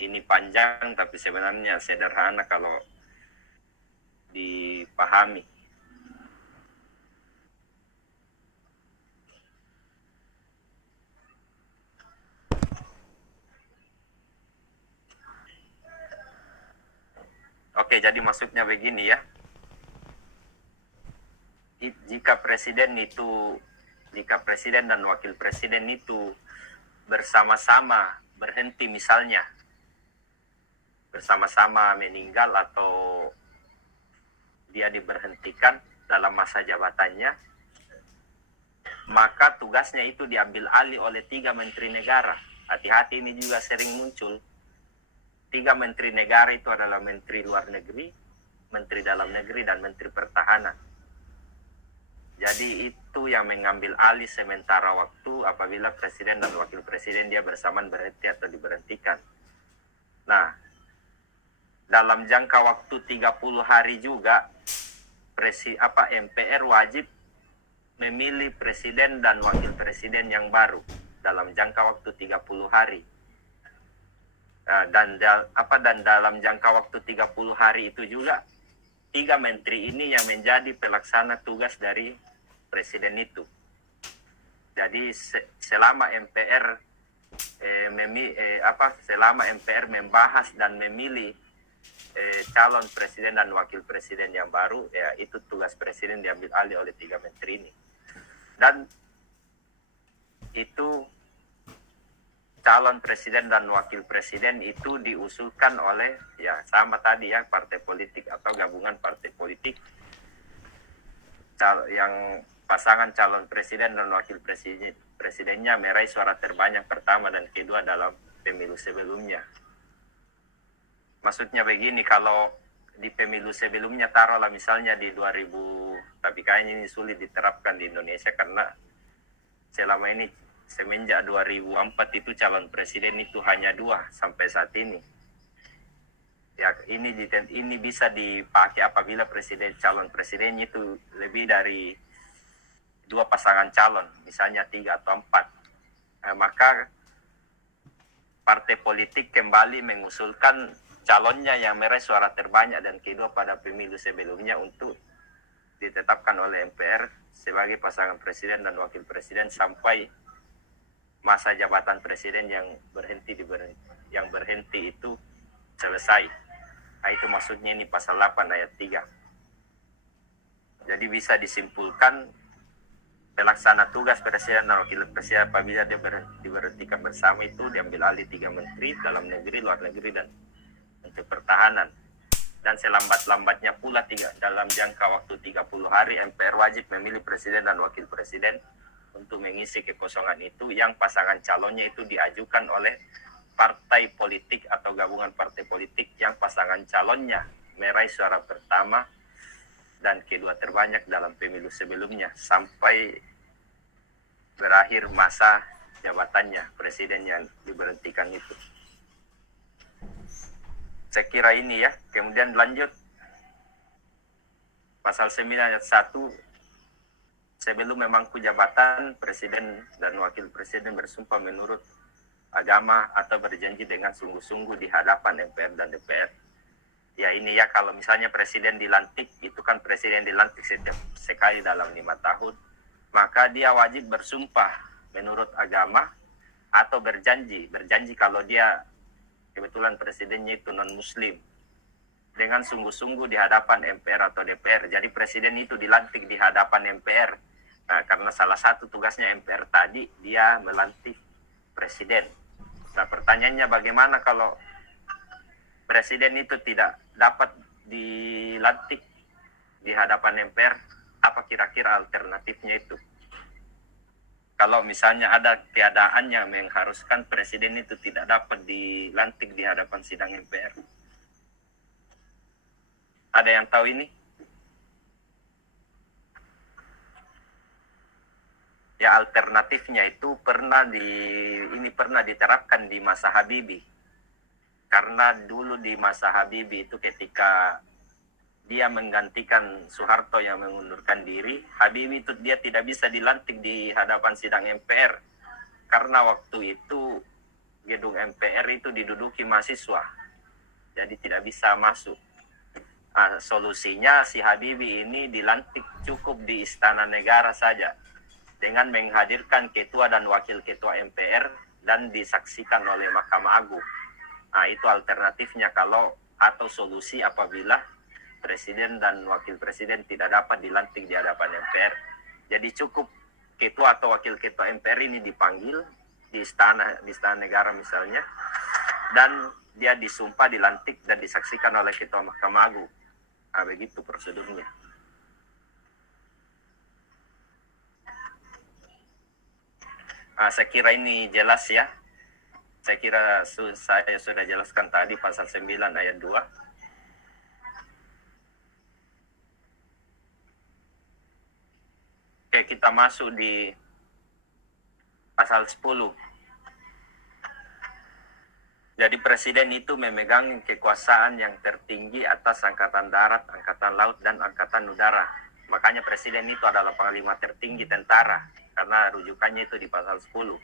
Ini panjang tapi sebenarnya sederhana kalau dipahami. Oke, jadi maksudnya begini ya. Jika presiden dan wakil presiden itu bersama-sama berhenti, misalnya bersama-sama meninggal atau dia diberhentikan dalam masa jabatannya, maka tugasnya itu diambil alih oleh 3 menteri negara. Hati-hati, ini juga sering muncul. 3 menteri negara itu adalah menteri luar negeri, menteri dalam negeri, dan menteri pertahanan. Jadi itu yang mengambil alih sementara waktu apabila presiden dan wakil presiden dia bersamaan berhenti atau diberhentikan. Nah, dalam jangka waktu 30 hari juga MPR wajib memilih presiden dan wakil presiden yang baru dalam jangka waktu 30 hari. Dan dalam jangka waktu 30 hari itu juga 3 menteri ini yang menjadi pelaksana tugas dari presiden itu. Jadi selama MPR membahas dan memilih calon presiden dan wakil presiden yang baru, ya itu tugas presiden diambil alih oleh 3 menteri ini. Dan itu calon presiden dan wakil presiden itu diusulkan oleh, ya sama tadi ya, partai politik atau gabungan partai politik yang pasangan calon presiden dan wakil presidennya meraih suara terbanyak pertama dan kedua dalam pemilu sebelumnya. Maksudnya begini, kalau di pemilu sebelumnya taruhlah misalnya di 2000, tapi kayaknya ini sulit diterapkan di Indonesia karena selama ini semenjak 2004 itu calon presiden itu hanya 2 sampai saat ini. Ya, ini bisa dipakai apabila calon presiden itu lebih dari 2 pasangan calon, misalnya 3 atau 4. Maka partai politik kembali mengusulkan calonnya yang meraih suara terbanyak dan kedua pada pemilu sebelumnya untuk ditetapkan oleh MPR sebagai pasangan presiden dan wakil presiden sampai masa jabatan presiden yang berhenti itu selesai. Nah, itu maksudnya ini pasal 8 ayat 3. Jadi bisa disimpulkan pelaksana tugas presiden dan wakil presiden apabila dia diberhentikan bersama itu diambil alih 3 menteri dalam negeri, luar negeri, dan menteri pertahanan. Dan selambat-lambatnya pula dalam jangka waktu 30 hari MPR wajib memilih presiden dan wakil presiden untuk mengisi kekosongan itu yang pasangan calonnya itu diajukan oleh partai politik atau gabungan partai politik yang pasangan calonnya meraih suara pertama dan kedua terbanyak dalam pemilu sebelumnya sampai berakhir masa jabatannya presiden yang diberhentikan itu. Saya kira ini ya. Kemudian lanjut pasal 9 ayat 1, sebelum memangku jabatan presiden dan wakil presiden bersumpah menurut agama atau berjanji dengan sungguh-sungguh di hadapan MPR dan DPR. Ya ini ya, kalau misalnya presiden dilantik, itu kan presiden dilantik setiap sekali dalam 5 tahun, maka dia wajib bersumpah menurut agama atau berjanji kalau dia kebetulan presidennya itu non-muslim, dengan sungguh-sungguh di hadapan MPR atau DPR. Jadi presiden itu dilantik di hadapan MPR. Nah, karena salah satu tugasnya MPR tadi, dia melantik presiden. Nah, pertanyaannya bagaimana kalau presiden itu tidak dapat dilantik di hadapan MPR Apa kira-kira alternatifnya itu? Kalau misalnya ada keadaan yang mengharuskan presiden itu tidak dapat dilantik di hadapan sidang MPR. Ada yang tahu ini? Ya, alternatifnya itu pernah diterapkan di masa Habibie. Karena dulu di masa Habibie itu ketika dia menggantikan Soeharto yang mengundurkan diri, Habibie itu dia tidak bisa dilantik di hadapan sidang MPR. Karena waktu itu gedung MPR itu diduduki mahasiswa. Jadi tidak bisa masuk. Nah, solusinya si Habibie ini dilantik cukup di Istana Negara saja, dengan menghadirkan ketua dan wakil ketua MPR dan disaksikan oleh Mahkamah Agung. Nah, itu alternatifnya atau solusi apabila presiden dan wakil presiden tidak dapat dilantik di hadapan MPR. Jadi cukup ketua atau wakil ketua MPR ini dipanggil di istana negara misalnya, dan dia disumpah, dilantik dan disaksikan oleh ketua Mahkamah Agung. Nah, begitu prosedurnya. Saya kira ini jelas ya. Saya kira saya sudah jelaskan tadi pasal 9 ayat 2. Oke, kita masuk di pasal 10. Jadi presiden itu memegang kekuasaan yang tertinggi atas Angkatan Darat, Angkatan Laut, dan Angkatan Udara. Makanya presiden itu adalah panglima tertinggi tentara, karena rujukannya itu di pasal 10.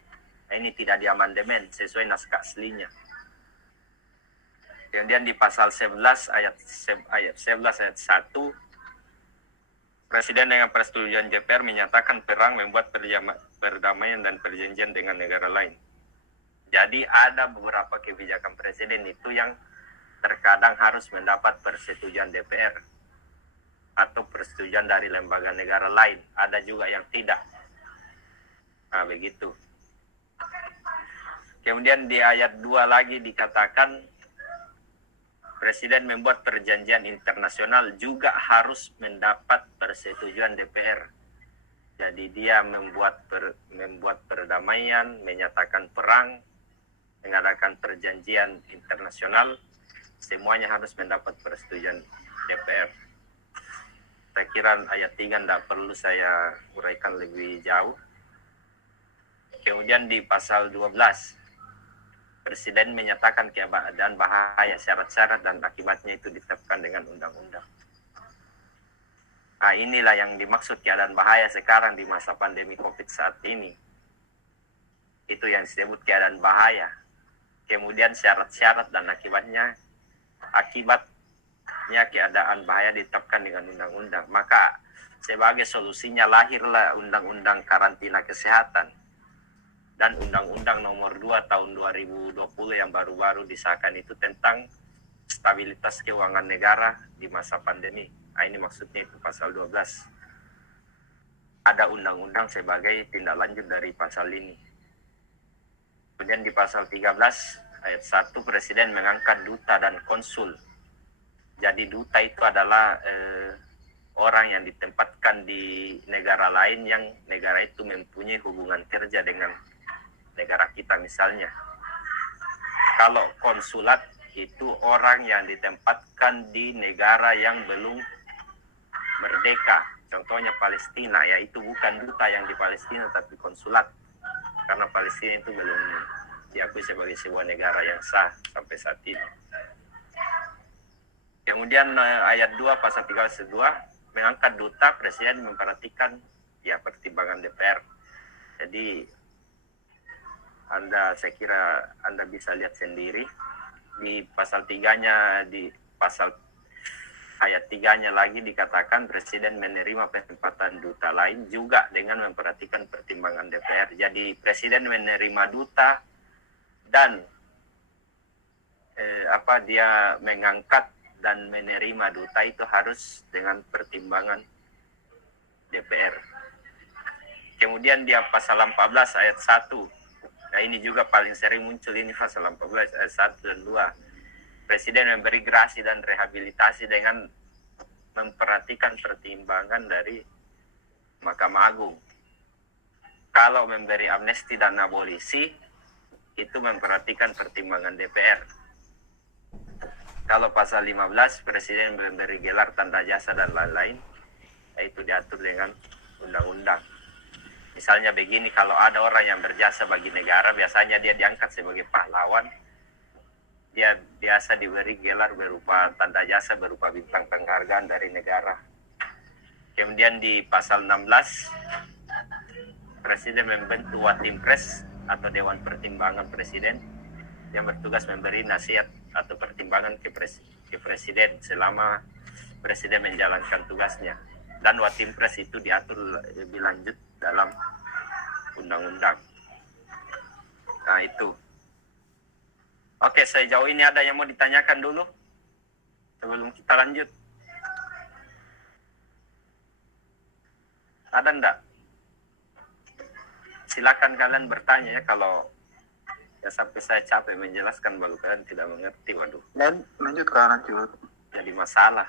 Nah, ini tidak diamandemen sesuai naskah aslinya. Kemudian di pasal 11 ayat 1, presiden dengan persetujuan DPR menyatakan perang, membuat perdamaian dan perjanjian dengan negara lain. Jadi ada beberapa kebijakan presiden itu yang terkadang harus mendapat persetujuan DPR atau persetujuan dari lembaga negara lain. Ada juga yang tidak. Nah, begitu. Kemudian di ayat 2 lagi dikatakan presiden membuat perjanjian internasional juga harus mendapat persetujuan DPR. Jadi dia membuat perdamaian, menyatakan perang, mengadakan perjanjian internasional, semuanya harus mendapat persetujuan DPR. Saya kira ayat 3 tidak perlu saya uraikan lebih jauh. Kemudian di pasal 12, presiden menyatakan keadaan bahaya, syarat-syarat dan akibatnya itu ditetapkan dengan undang-undang. Nah, inilah yang dimaksud keadaan bahaya sekarang di masa pandemi COVID saat ini. Itu yang disebut keadaan bahaya. Kemudian syarat-syarat dan akibatnya keadaan bahaya ditetapkan dengan undang-undang. Maka sebagai solusinya lahirlah Undang-Undang Karantina Kesehatan dan Undang-Undang Nomor 2 Tahun 2020 yang baru-baru disahkan itu tentang stabilitas keuangan negara di masa pandemi. Nah, ini maksudnya itu pasal 12. Ada undang-undang sebagai tindak lanjut dari pasal ini. Kemudian di pasal 13 ayat 1, presiden mengangkat duta dan konsul. Jadi duta itu adalah orang yang ditempatkan di negara lain yang negara itu mempunyai hubungan kerja dengan negara kita misalnya. Kalau konsulat itu orang yang ditempatkan di negara yang belum merdeka. Contohnya Palestina, yaitu bukan duta yang di Palestina tapi konsulat. Karena Palestina itu belum diakui sebagai sebuah negara yang sah sampai saat ini. Kemudian ayat 2 pasal 32 mengangkat duta, presiden memperhatikan pertimbangan DPR. Jadi saya kira Anda bisa lihat sendiri di pasal 3-nya, di pasal ayat 3-nya lagi dikatakan presiden menerima penempatan duta lain juga dengan memperhatikan pertimbangan DPR. Jadi presiden menerima duta dan dia mengangkat dan menerima duta itu harus dengan pertimbangan DPR. Kemudian dia pasal 14 ayat 1. Nah, ini juga paling sering muncul ini pasal 14 ayat 1 dan 2. Presiden memberi gerasi dan rehabilitasi dengan memperhatikan pertimbangan dari Mahkamah Agung. Kalau memberi amnesti dan abolisi, itu memperhatikan pertimbangan DPR. Kalau pasal 15, Presiden memberi gelar tanda jasa dan lain-lain, itu diatur dengan undang-undang. Misalnya begini, kalau ada orang yang berjasa bagi negara, biasanya dia diangkat sebagai pahlawan, dia biasa diberi gelar berupa tanda jasa, berupa bintang penghargaan dari negara. Kemudian di pasal 16, Presiden membentuk Watimpres atau Dewan Pertimbangan Presiden yang bertugas memberi nasihat atau pertimbangan ke Presiden selama Presiden menjalankan tugasnya. Dan Watimpres itu diatur lebih lanjut dalam undang-undang. Nah itu. Oke, sejauh ini ada yang mau ditanyakan dulu sebelum kita lanjut? Ada enggak? Silakan kalian bertanya ya, kalau ya sampai saya capek menjelaskan baru kalian tidak mengerti, waduh. Dan lanjut ke lanjut. Jadi masalah.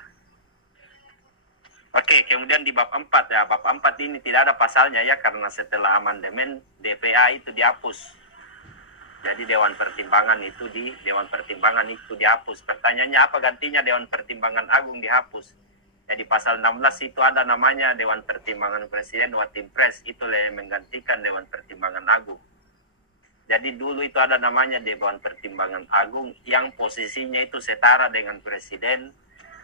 Oke, kemudian di bab 4 ya, bab 4 ini tidak ada pasalnya ya, karena setelah amandemen DPA itu dihapus. Jadi Dewan Pertimbangan itu dihapus. Pertanyaannya apa gantinya Dewan Pertimbangan Agung dihapus? Jadi pasal 16 itu ada namanya Dewan Pertimbangan Presiden Watimpres, itu yang menggantikan Dewan Pertimbangan Agung. Jadi dulu itu ada namanya Dewan Pertimbangan Agung yang posisinya itu setara dengan Presiden,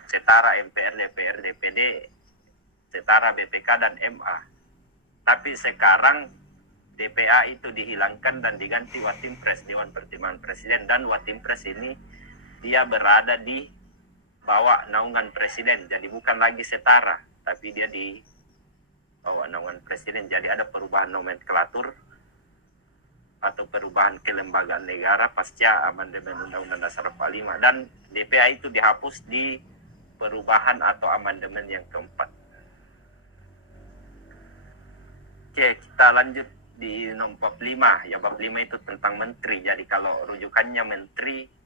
setara MPR, DPR, DPD, setara BPK dan MA. Tapi sekarang DPA itu dihilangkan dan diganti Watimpres, Dewan Pertimbangan Presiden. Dan Watimpres ini dia berada di bawah naungan Presiden, jadi bukan lagi setara, tapi dia di bawah naungan Presiden. Jadi ada perubahan nomenklatur atau perubahan kelembagaan negara pasca amandemen Undang-Undang Dasar 45, dan DPA itu dihapus di perubahan atau amandemen yang keempat. Oke, kita lanjut di bab 5. Ya, bab 5 itu tentang menteri. Jadi kalau rujukannya menteri,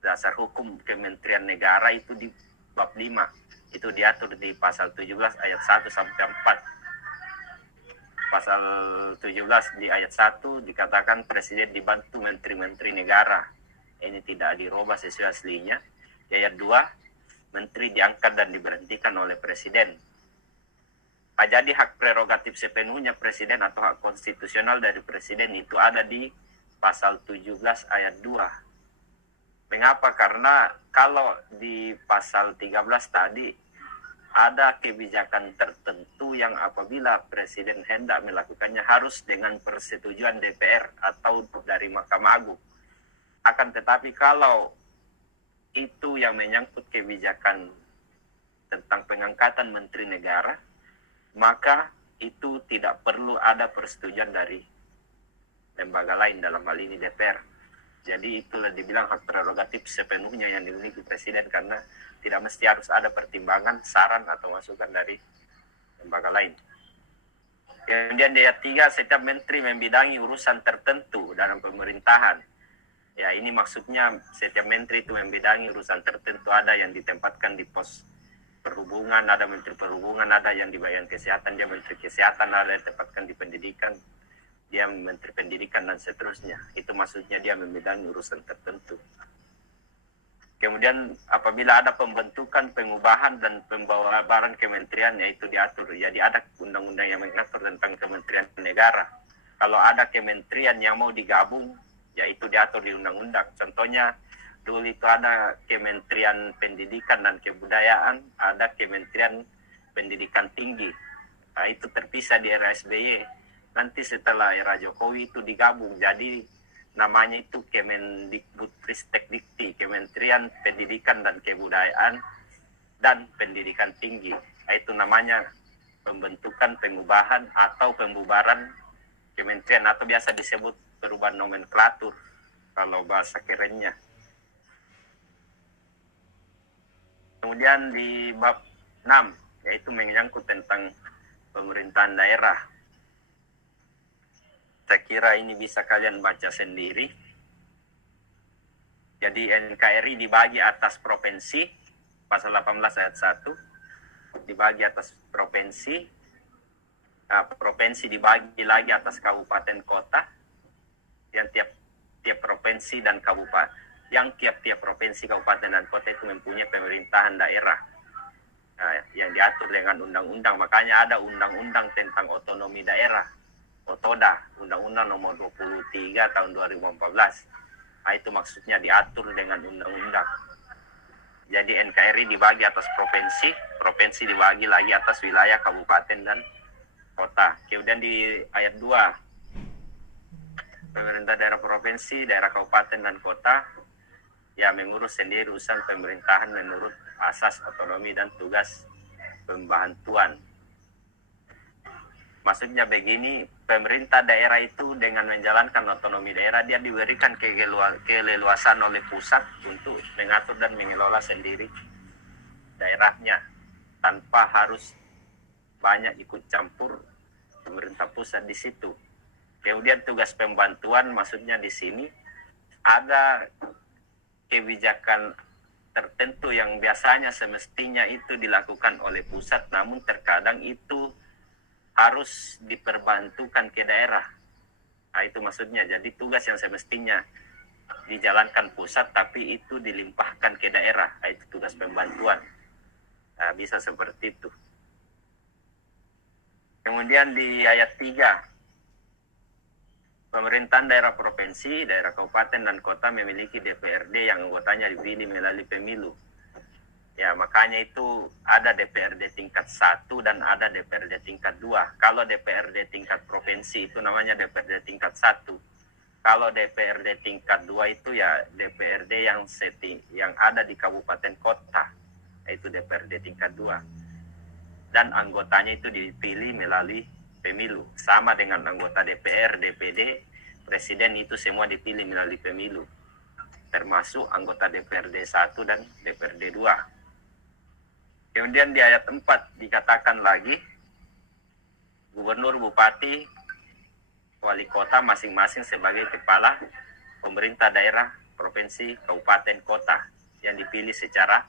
dasar hukum Kementerian Negara itu di bab 5. Itu diatur di pasal 17 ayat 1 sampai 4. Pasal 17 di ayat 1 dikatakan Presiden dibantu menteri-menteri negara. Ini tidak dirubah sesuai aslinya. Di ayat 2, menteri diangkat dan diberhentikan oleh Presiden. Jadi hak prerogatif sepenuhnya Presiden atau hak konstitusional dari Presiden itu ada di pasal 17 ayat 2. Mengapa? Karena kalau di pasal 13 tadi ada kebijakan tertentu yang apabila Presiden hendak melakukannya harus dengan persetujuan DPR atau dari Mahkamah Agung. Akan tetapi kalau itu yang menyangkut kebijakan tentang pengangkatan menteri negara, maka itu tidak perlu ada persetujuan dari lembaga lain, dalam hal ini DPR. Jadi itulah dibilang hak prerogatif sepenuhnya yang dimiliki Presiden, karena tidak mesti harus ada pertimbangan, saran atau masukan dari lembaga lain. Kemudian di ayat 3, setiap menteri membidangi urusan tertentu dalam pemerintahan. Ya, ini maksudnya setiap menteri itu membidangi urusan tertentu. Ada yang ditempatkan di pos perhubungan, ada menteri perhubungan, ada yang di bagian kesehatan, dia menteri kesehatan, ada yang ditempatkan di pendidikan, dia menteri pendidikan, dan seterusnya. Itu maksudnya dia membidangi urusan tertentu. Kemudian apabila ada pembentukan, pengubahan, dan pembawaran kementerian, yaitu diatur. Jadi ada undang-undang yang mengatur tentang kementerian negara. Kalau ada kementerian yang mau digabung, yaitu diatur di undang-undang. Contohnya, dulu itu ada Kementerian Pendidikan dan Kebudayaan, ada Kementerian Pendidikan Tinggi. Nah, itu terpisah di era SBY. Nanti setelah era Jokowi itu digabung, jadi namanya itu Kemendikbudristekdikti, Kementerian Pendidikan dan Kebudayaan dan Pendidikan Tinggi. Nah, itu namanya pembentukan, pengubahan, atau pembubaran kementerian, atau biasa disebut perubahan nomenklatur kalau bahasa kerennya. Kemudian di bab 6, yaitu menyangkut tentang pemerintahan daerah. Saya kira ini bisa kalian baca sendiri. Jadi NKRI dibagi atas provinsi, pasal 18 ayat 1, dibagi atas provinsi, provinsi dibagi lagi atas kabupaten kota, yang tiap provinsi dan kabupaten, yang tiap provinsi, kabupaten dan kota itu mempunyai pemerintahan daerah yang diatur dengan undang-undang. Makanya ada undang-undang tentang otonomi daerah, Otoda, Undang-Undang Nomor 23 tahun 2014. Itu maksudnya diatur dengan undang-undang. Jadi NKRI dibagi atas provinsi, provinsi dibagi lagi atas wilayah, kabupaten dan kota. Kemudian di ayat 2, pemerintah daerah provinsi, daerah kabupaten dan kota mengurus sendiri urusan pemerintahan menurut asas otonomi dan tugas pembantuan. Maksudnya begini, pemerintah daerah itu dengan menjalankan otonomi daerah, dia diberikan keleluasan oleh pusat untuk mengatur dan mengelola sendiri daerahnya tanpa harus banyak ikut campur pemerintah pusat di situ. Kemudian tugas pembantuan, maksudnya di sini ada kebijakan tertentu yang biasanya semestinya itu dilakukan oleh pusat, namun terkadang itu harus diperbantukan ke daerah. Itu maksudnya, jadi tugas yang semestinya dijalankan pusat tapi itu dilimpahkan ke daerah, itu tugas pembantuan. Bisa seperti itu. Kemudian di ayat 3, pemerintahan daerah provinsi, daerah kabupaten dan kota memiliki DPRD yang anggotanya dipilih melalui pemilu. Makanya itu ada DPRD tingkat 1 dan ada DPRD tingkat 2. Kalau DPRD tingkat provinsi itu namanya DPRD tingkat 1. Kalau DPRD tingkat 2 itu DPRD yang ada di kabupaten kota, yaitu DPRD tingkat 2. Dan anggotanya itu dipilih melalui pemilu. Sama dengan anggota DPR, DPD, presiden itu semua dipilih melalui pemilu. Termasuk anggota DPRD 1 dan DPRD 2. Kemudian di ayat 4 dikatakan lagi, gubernur, bupati, wali kota masing-masing sebagai kepala pemerintah daerah, provinsi, kabupaten, kota yang dipilih secara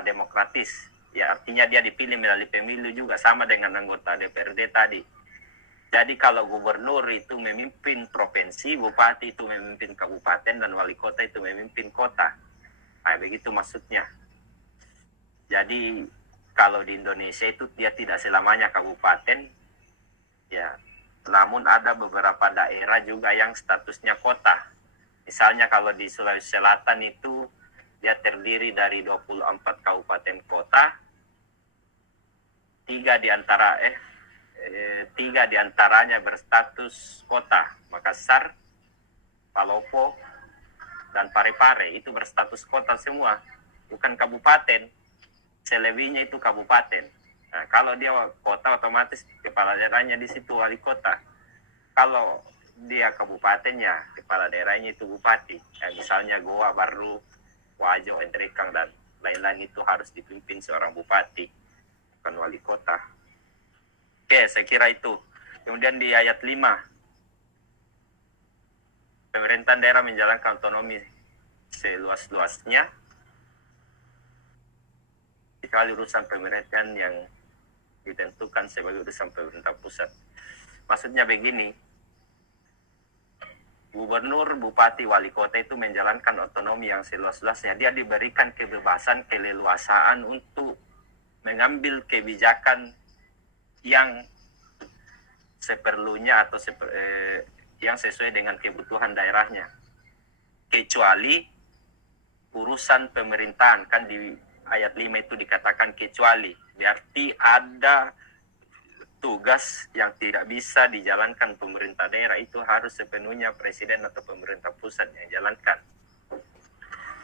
demokratis. Artinya dia dipilih melalui pemilu juga, sama dengan anggota DPRD tadi. Jadi kalau gubernur itu memimpin provinsi, bupati itu memimpin kabupaten, dan wali kota itu memimpin kota. Begitu maksudnya. Jadi kalau di Indonesia itu dia tidak selamanya kabupaten, namun ada beberapa daerah juga yang statusnya kota. Misalnya kalau di Sulawesi Selatan itu dia terdiri dari 24 kabupaten kota, 3 diantaranya berstatus kota, Makassar, Palopo, dan Parepare itu berstatus kota semua, bukan kabupaten. Selebihnya itu kabupaten. Kalau dia kota, otomatis kepala daerahnya di situ wali kota. Kalau dia kabupatennya, kepala daerahnya itu bupati. Misalnya Goa, Baru, Wajo, Endrekang, dan lain-lain itu harus dipimpin seorang bupati, bukan wali kota. Oke, saya kira itu. Kemudian di ayat 5, pemerintahan daerah menjalankan otonomi seluas-luasnya, kecuali urusan pemerintahan yang ditentukan sebagai urusan pemerintah pusat. Maksudnya begini, gubernur, bupati, wali kota itu menjalankan otonomi yang seluas-luasnya. Dia diberikan kebebasan, keleluasaan untuk mengambil kebijakan yang seperlunya atau yang sesuai dengan kebutuhan daerahnya. Kecuali urusan pemerintahan, kan di ayat 5 itu dikatakan kecuali. Berarti ada tugas yang tidak bisa dijalankan pemerintah daerah, itu harus sepenuhnya presiden atau pemerintah pusat yang jalankan.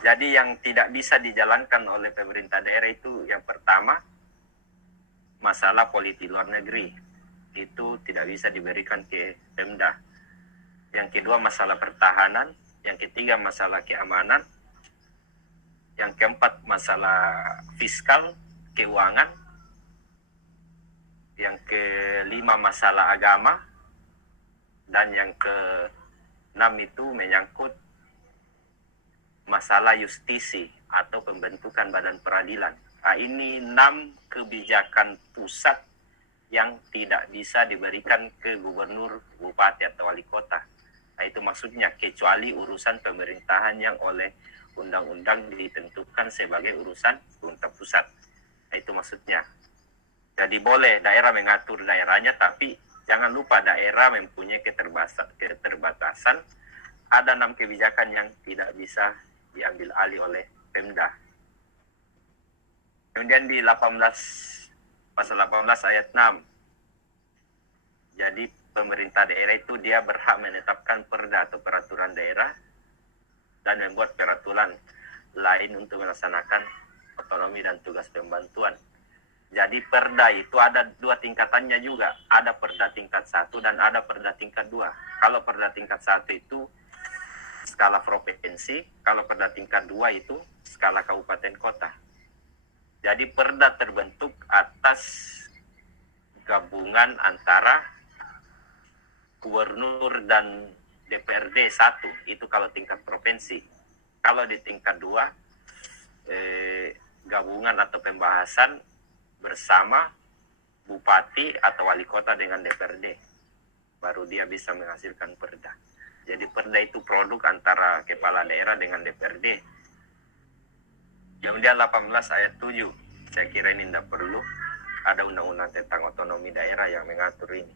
Jadi yang tidak bisa dijalankan oleh pemerintah daerah itu yang pertama, masalah politik luar negeri. Itu tidak bisa diberikan ke Pemda. Yang kedua, masalah pertahanan. Yang ketiga, masalah keamanan. Yang keempat, masalah fiskal, keuangan. Yang kelima, masalah agama. Dan yang keenam itu menyangkut masalah justisi atau pembentukan badan peradilan. Nah, ini 6 kebijakan pusat yang tidak bisa diberikan ke gubernur, bupati, atau wali kota. Nah, itu maksudnya kecuali urusan pemerintahan yang oleh undang-undang ditentukan sebagai urusan pemerintah pusat. Nah, itu maksudnya. Jadi boleh daerah mengatur daerahnya, tapi jangan lupa daerah mempunyai keterbatasan. Ada 6 kebijakan yang tidak bisa diambil alih oleh Pemda. Kemudian di pasal 18 ayat 6. Jadi pemerintah daerah itu dia berhak menetapkan perda atau peraturan daerah dan membuat peraturan lain untuk melaksanakan otonomi dan tugas pembantuan. Jadi perda itu ada 2 tingkatannya juga. Ada perda tingkat 1 dan ada perda tingkat 2. Kalau perda tingkat 1 itu skala provinsi, kalau perda tingkat 2 itu skala kabupaten kota. Jadi perda terbentuk atas gabungan antara gubernur dan DPRD 1, itu kalau tingkat provinsi. Kalau di tingkat 2, gabungan atau pembahasan bersama bupati atau wali kota dengan DPRD. Baru dia bisa menghasilkan perda. Jadi perda itu produk antara kepala daerah dengan DPRD. Kemudian 18 ayat 7. Saya kira ini tidak perlu. Ada undang-undang tentang otonomi daerah yang mengatur ini.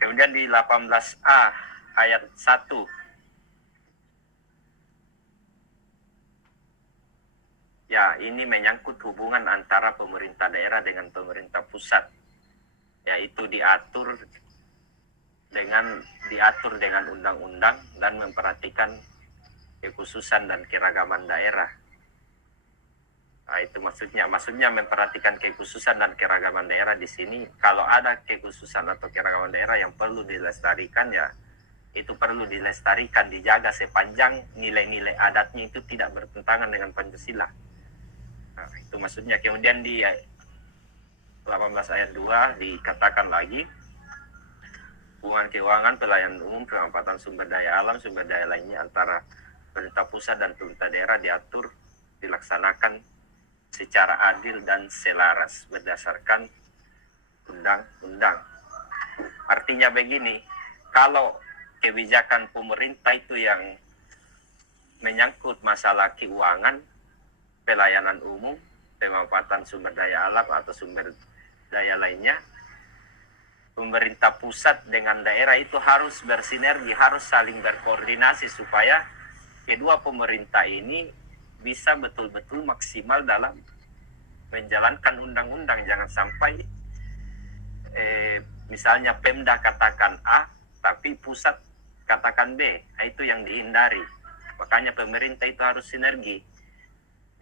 Kemudian di 18A ayat 1. Ya, ini menyangkut hubungan antara pemerintah daerah dengan pemerintah pusat. Yaitu diatur dengan undang-undang dan memperhatikan kekhususan dan keragaman daerah. Nah, itu maksudnya memperhatikan kekhususan dan keragaman daerah di sini. Kalau ada kekhususan atau keragaman daerah yang perlu dilestarikan, ya itu perlu dilestarikan, dijaga sepanjang nilai-nilai adatnya itu tidak bertentangan dengan Pancasila. Nah, itu maksudnya. Kemudian di 18 ayat 2 dikatakan lagi, hubungan keuangan, pelayanan umum, pemanfaatan sumber daya alam, sumber daya lainnya antara pemerintah pusat dan pemerintah daerah diatur, dilaksanakan secara adil dan selaras berdasarkan undang-undang. Artinya begini, kalau kebijakan pemerintah itu yang menyangkut masalah keuangan, pelayanan umum, pemanfaatan sumber daya alam atau sumber daya lainnya, pemerintah pusat dengan daerah itu harus bersinergi, harus saling berkoordinasi supaya kedua pemerintah ini bisa betul-betul maksimal dalam menjalankan undang-undang. Jangan sampai misalnya Pemda katakan A, tapi pusat katakan B. Nah, itu yang dihindari. Makanya pemerintah itu harus sinergi.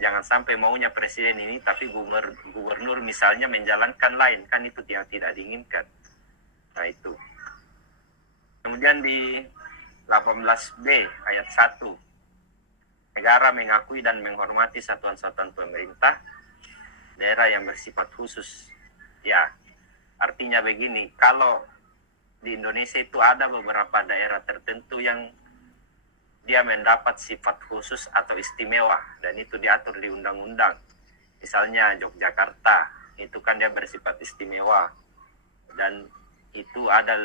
Jangan sampai maunya presiden ini, tapi gubernur misalnya menjalankan lain. Kan itu yang tidak diinginkan. Nah, itu. Kemudian di 18B ayat 1. Negara mengakui dan menghormati satuan-satuan pemerintah daerah yang bersifat khusus. Ya, artinya begini, kalau di Indonesia itu ada beberapa daerah tertentu yang dia mendapat sifat khusus atau istimewa, dan itu diatur di undang-undang. Misalnya Yogyakarta, itu kan dia bersifat istimewa, dan itu ada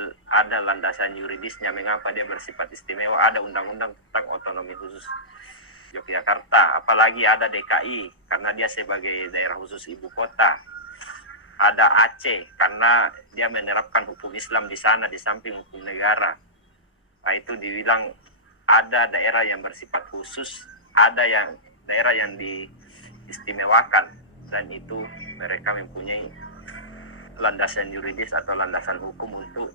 landasan yuridisnya mengapa dia bersifat istimewa. Ada undang-undang tentang otonomi khusus Yogyakarta, apalagi ada DKI karena dia sebagai daerah khusus ibu kota. Ada Aceh karena dia menerapkan hukum Islam di sana di samping hukum negara. Nah, itu dibilang ada daerah yang bersifat khusus, ada yang daerah yang diistimewakan, dan itu mereka mempunyai landasan yuridis atau landasan hukum untuk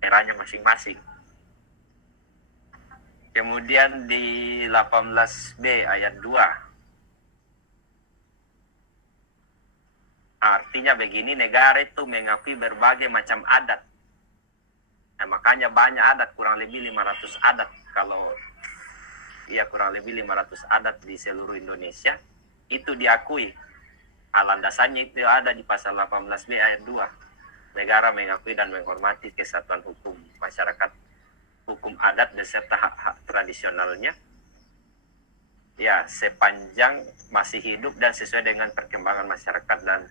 daerahnya masing-masing. Kemudian di 18B ayat 2. Artinya begini, negara itu mengakui berbagai macam adat. Nah, makanya banyak adat, kurang lebih 500 adat. Kurang lebih 500 adat di seluruh Indonesia. Itu diakui. Landasannya itu ada di pasal 18B ayat 2. Negara mengakui dan menghormati kesatuan hukum masyarakat, hukum adat beserta hak-hak tradisionalnya. ya sepanjang masih hidup dan sesuai dengan perkembangan masyarakat dan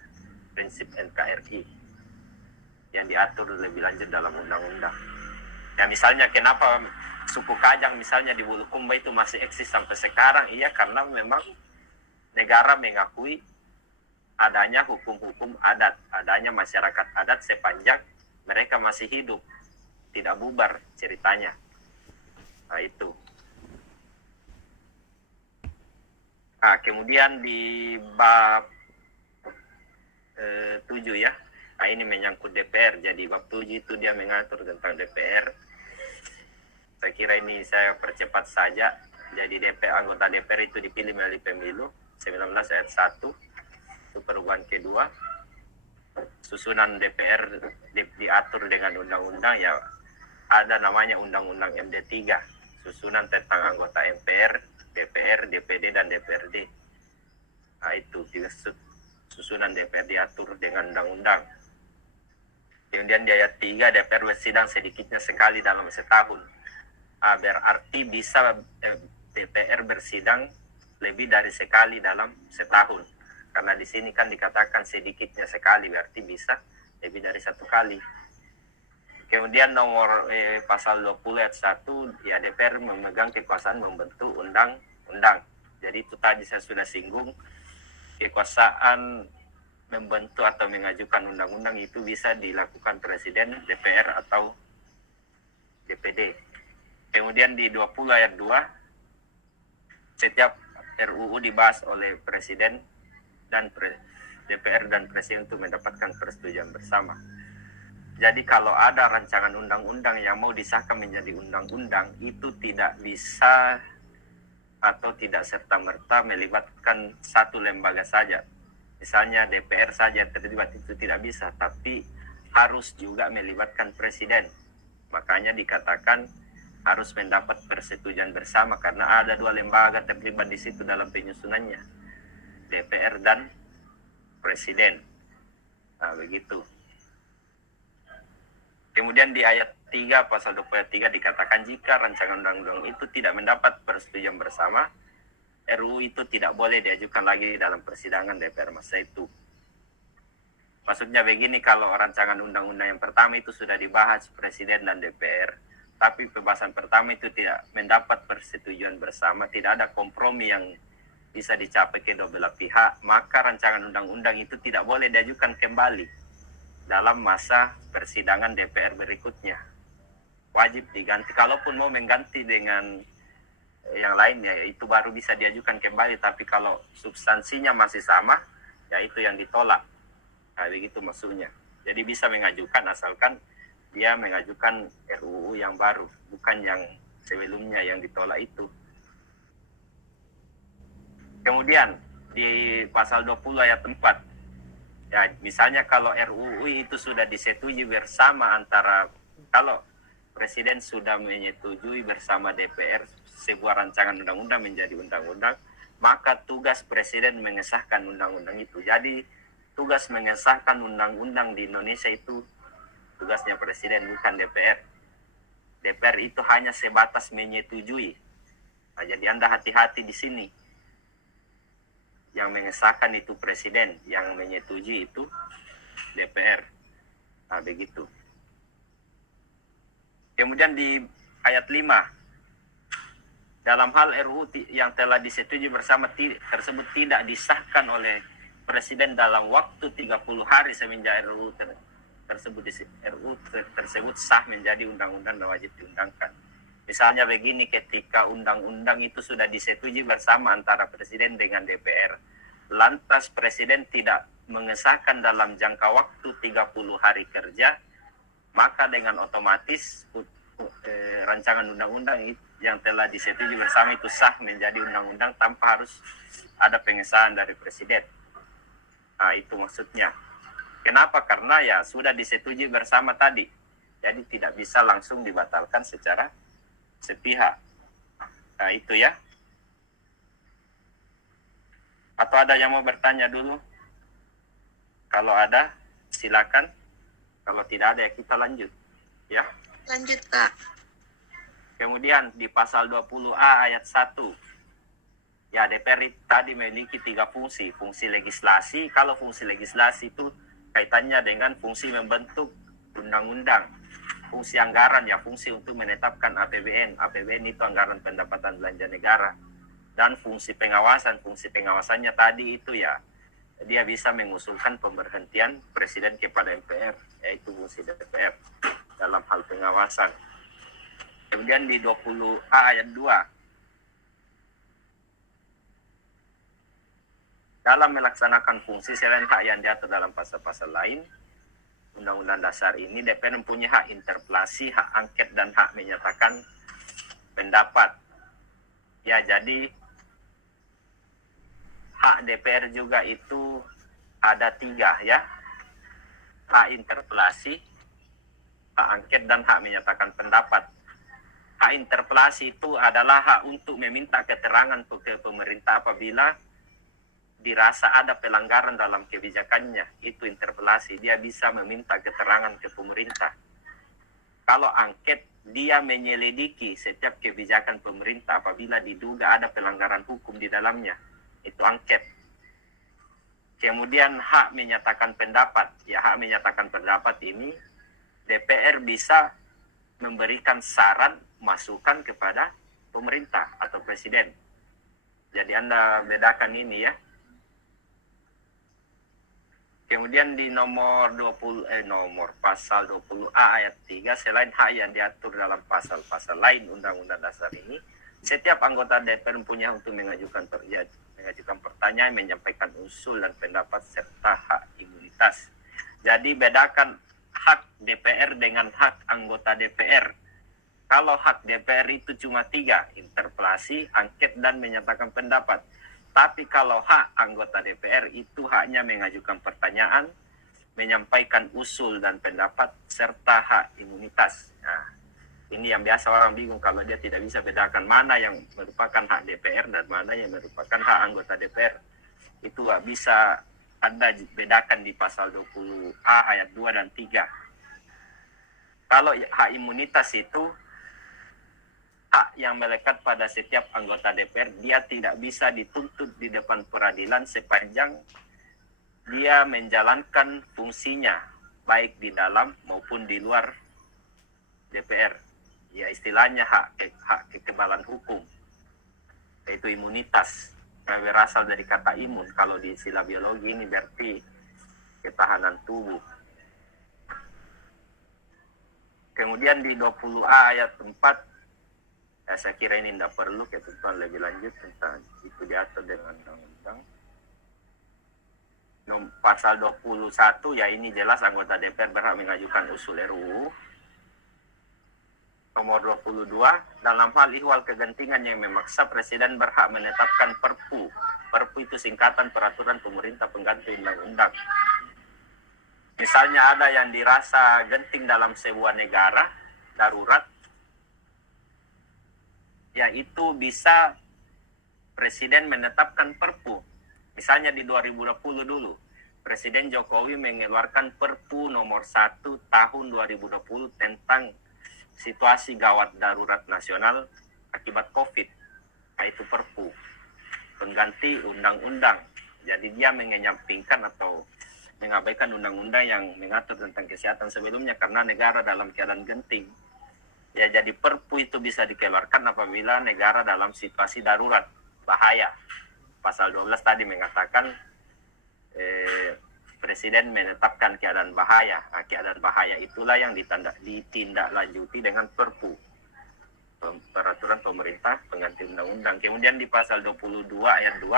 prinsip NKRI yang diatur lebih lanjut dalam undang-undang. Ya misalnya kenapa suku Kajang misalnya di Bulukumba itu masih eksis sampai sekarang, iya karena memang negara mengakui adanya hukum-hukum adat, adanya masyarakat adat sepanjang mereka masih hidup, tidak bubar ceritanya. Nah itu. Nah, kemudian di bab 7 ya. Nah, ini menyangkut DPR. Jadi bab 7 itu dia mengatur tentang DPR. Saya kira ini saya percepat saja. Jadi anggota DPR itu dipilih melalui pemilu 19 ayat 1. Itu perubahan kedua. Susunan DPR diatur dengan undang-undang ya, ada namanya Undang-Undang MD3. Susunan tentang anggota MPR, DPR, DPD, dan DPRD. Nah, itu susunan DPR diatur dengan undang-undang. Kemudian di ayat 3, DPR bersidang sedikitnya sekali dalam setahun. Berarti bisa DPR bersidang lebih dari sekali dalam setahun. Karena di sini kan dikatakan sedikitnya sekali, berarti bisa lebih dari satu kali. Kemudian nomor pasal 20 ayat 1, ya DPR memegang kekuasaan membentuk undang-undang. Jadi itu tadi saya sudah singgung, kekuasaan membentuk atau mengajukan undang-undang itu bisa dilakukan Presiden, DPR, atau DPD. Kemudian di 20 ayat 2, setiap RUU dibahas oleh Presiden dan DPR dan Presiden untuk mendapatkan persetujuan bersama. Jadi kalau ada rancangan undang-undang yang mau disahkan menjadi undang-undang, itu tidak bisa atau tidak serta-merta melibatkan satu lembaga saja. Misalnya DPR saja terlibat, itu tidak bisa, tapi harus juga melibatkan Presiden. Makanya dikatakan harus mendapat persetujuan bersama karena ada dua lembaga terlibat di situ dalam penyusunannya, DPR dan Presiden. Nah, begitu. Kemudian di ayat 3 pasal 23 dikatakan jika rancangan undang-undang itu tidak mendapat persetujuan bersama, RUU itu tidak boleh diajukan lagi dalam persidangan DPR masa itu. Maksudnya begini, kalau rancangan undang-undang yang pertama itu sudah dibahas Presiden dan DPR, tapi pembahasan pertama itu tidak mendapat persetujuan bersama, tidak ada kompromi yang bisa dicapai kedua belah pihak, maka rancangan undang-undang itu tidak boleh diajukan kembali dalam masa persidangan DPR berikutnya. Wajib diganti. Kalaupun mau mengganti dengan yang lainnya, itu baru bisa diajukan kembali. Tapi kalau substansinya masih sama, ya itu yang ditolak. Nah, begitu maksudnya. Jadi bisa mengajukan asalkan dia mengajukan RUU yang baru, bukan yang sebelumnya yang ditolak itu. Kemudian di pasal 20 ayat 4, ya misalnya kalau RUU itu sudah disetujui bersama antara, kalau Presiden sudah menyetujui bersama DPR sebuah rancangan undang-undang menjadi undang-undang, maka tugas Presiden mengesahkan undang-undang itu. Jadi tugas mengesahkan undang-undang di Indonesia itu tugasnya Presiden, bukan DPR. DPR itu hanya sebatas menyetujui. Nah, jadi Anda hati-hati di sini. Yang mengesahkan itu Presiden, yang menyetujui itu DPR. Nah, begitu. Kemudian di ayat 5, dalam hal RUU yang telah disetujui bersama tersebut tidak disahkan oleh Presiden dalam waktu 30 hari semenjak RUU tersebut sah menjadi undang-undang dan wajib diundangkan. Misalnya begini, ketika undang-undang itu sudah disetujui bersama antara Presiden dengan DPR, lantas Presiden tidak mengesahkan dalam jangka waktu 30 hari kerja, maka dengan otomatis rancangan undang-undang yang telah disetujui bersama itu sah menjadi undang-undang tanpa harus ada pengesahan dari Presiden. Nah, itu maksudnya. Kenapa? Karena ya sudah disetujui bersama tadi. Jadi tidak bisa langsung dibatalkan secara sepihak. Nah, itu ya. Atau ada yang mau bertanya dulu? Kalau ada, silakan. Kalau tidak ada, ya kita lanjut. Ya. Lanjut, Kak. Kemudian di pasal 20A ayat 1. Ya, DPR tadi memiliki 3 fungsi. Fungsi legislasi, kalau fungsi legislasi itu kaitannya dengan fungsi membentuk undang-undang. Fungsi anggaran, ya fungsi untuk menetapkan APBN. APBN itu anggaran pendapatan belanja negara. Dan fungsi pengawasannya tadi itu ya, dia bisa mengusulkan pemberhentian presiden kepada MPR, yaitu fungsi DPR dalam hal pengawasan. Kemudian di 20A ayat 2, dalam melaksanakan fungsi selain hak yang diatur dalam pasal-pasal lain, Undang-Undang Dasar ini DPR mempunyai hak interpelasi, hak angket, dan hak menyatakan pendapat. Ya, jadi hak DPR juga itu ada 3 ya. Hak interpelasi, hak angket, dan hak menyatakan pendapat. Hak interpelasi itu adalah hak untuk meminta keterangan ke pemerintah apabila dirasa ada pelanggaran dalam kebijakannya. Itu interpelasi, dia bisa meminta keterangan ke pemerintah. Kalau angket, dia menyelidiki setiap kebijakan pemerintah apabila diduga ada pelanggaran hukum di dalamnya. Itu angket. Kemudian hak menyatakan pendapat. Ya, hak menyatakan pendapat ini DPR bisa memberikan saran, masukan kepada pemerintah atau presiden. Jadi Anda bedakan ini ya. Kemudian di nomor pasal 20A ayat 3, selain hak yang diatur dalam pasal-pasal lain Undang-Undang Dasar ini, setiap anggota DPR mempunyai hak untuk mengajukan pertanyaan, menyampaikan usul dan pendapat, serta hak imunitas. Jadi bedakan hak DPR dengan hak anggota DPR. Kalau hak DPR itu cuma 3, interpelasi, angket, dan menyatakan pendapat. Tapi kalau hak anggota DPR itu haknya mengajukan pertanyaan, menyampaikan usul dan pendapat, serta hak imunitas. Nah, ini yang biasa orang bingung kalau dia tidak bisa bedakan mana yang merupakan hak DPR dan mana yang merupakan hak anggota DPR. Itu bisa Anda bedakan di pasal 20A ayat 2 dan 3. Kalau hak imunitas itu hak yang melekat pada setiap anggota DPR, dia tidak bisa dituntut di depan peradilan sepanjang dia menjalankan fungsinya, baik di dalam maupun di luar DPR. Ya, istilahnya hak kekebalan hukum, yaitu imunitas. Berasal dari kata imun, kalau di istilah biologi ini berarti ketahanan tubuh. Kemudian di 20A ayat 4, saya kira ini tidak perlu ketentuan lebih lanjut tentang itu diatur dengan undang-undang. Pasal 21, ya ini jelas anggota DPR berhak mengajukan usul RUU. Nomor 22, dalam hal ihwal kegentingan yang memaksa, Presiden berhak menetapkan Perpu. Perpu itu singkatan peraturan pemerintah pengganti undang-undang. Misalnya ada yang dirasa genting dalam sebuah negara, darurat, yaitu bisa Presiden menetapkan Perpu. Misalnya di 2020 dulu, Presiden Jokowi mengeluarkan Perpu nomor 1 tahun 2020 tentang situasi gawat darurat nasional akibat COVID, yaitu Perpu, pengganti undang-undang. Jadi dia mengenyampingkan atau mengabaikan undang-undang yang mengatur tentang kesehatan sebelumnya karena negara dalam keadaan genting. Ya, jadi Perpu itu bisa dikeluarkan apabila negara dalam situasi darurat, bahaya. Pasal 12 tadi mengatakan Presiden menetapkan keadaan bahaya. Nah, keadaan bahaya itulah yang ditindaklanjuti dengan Perpu, peraturan pemerintah pengganti undang-undang. Kemudian di pasal 22 ayat 2,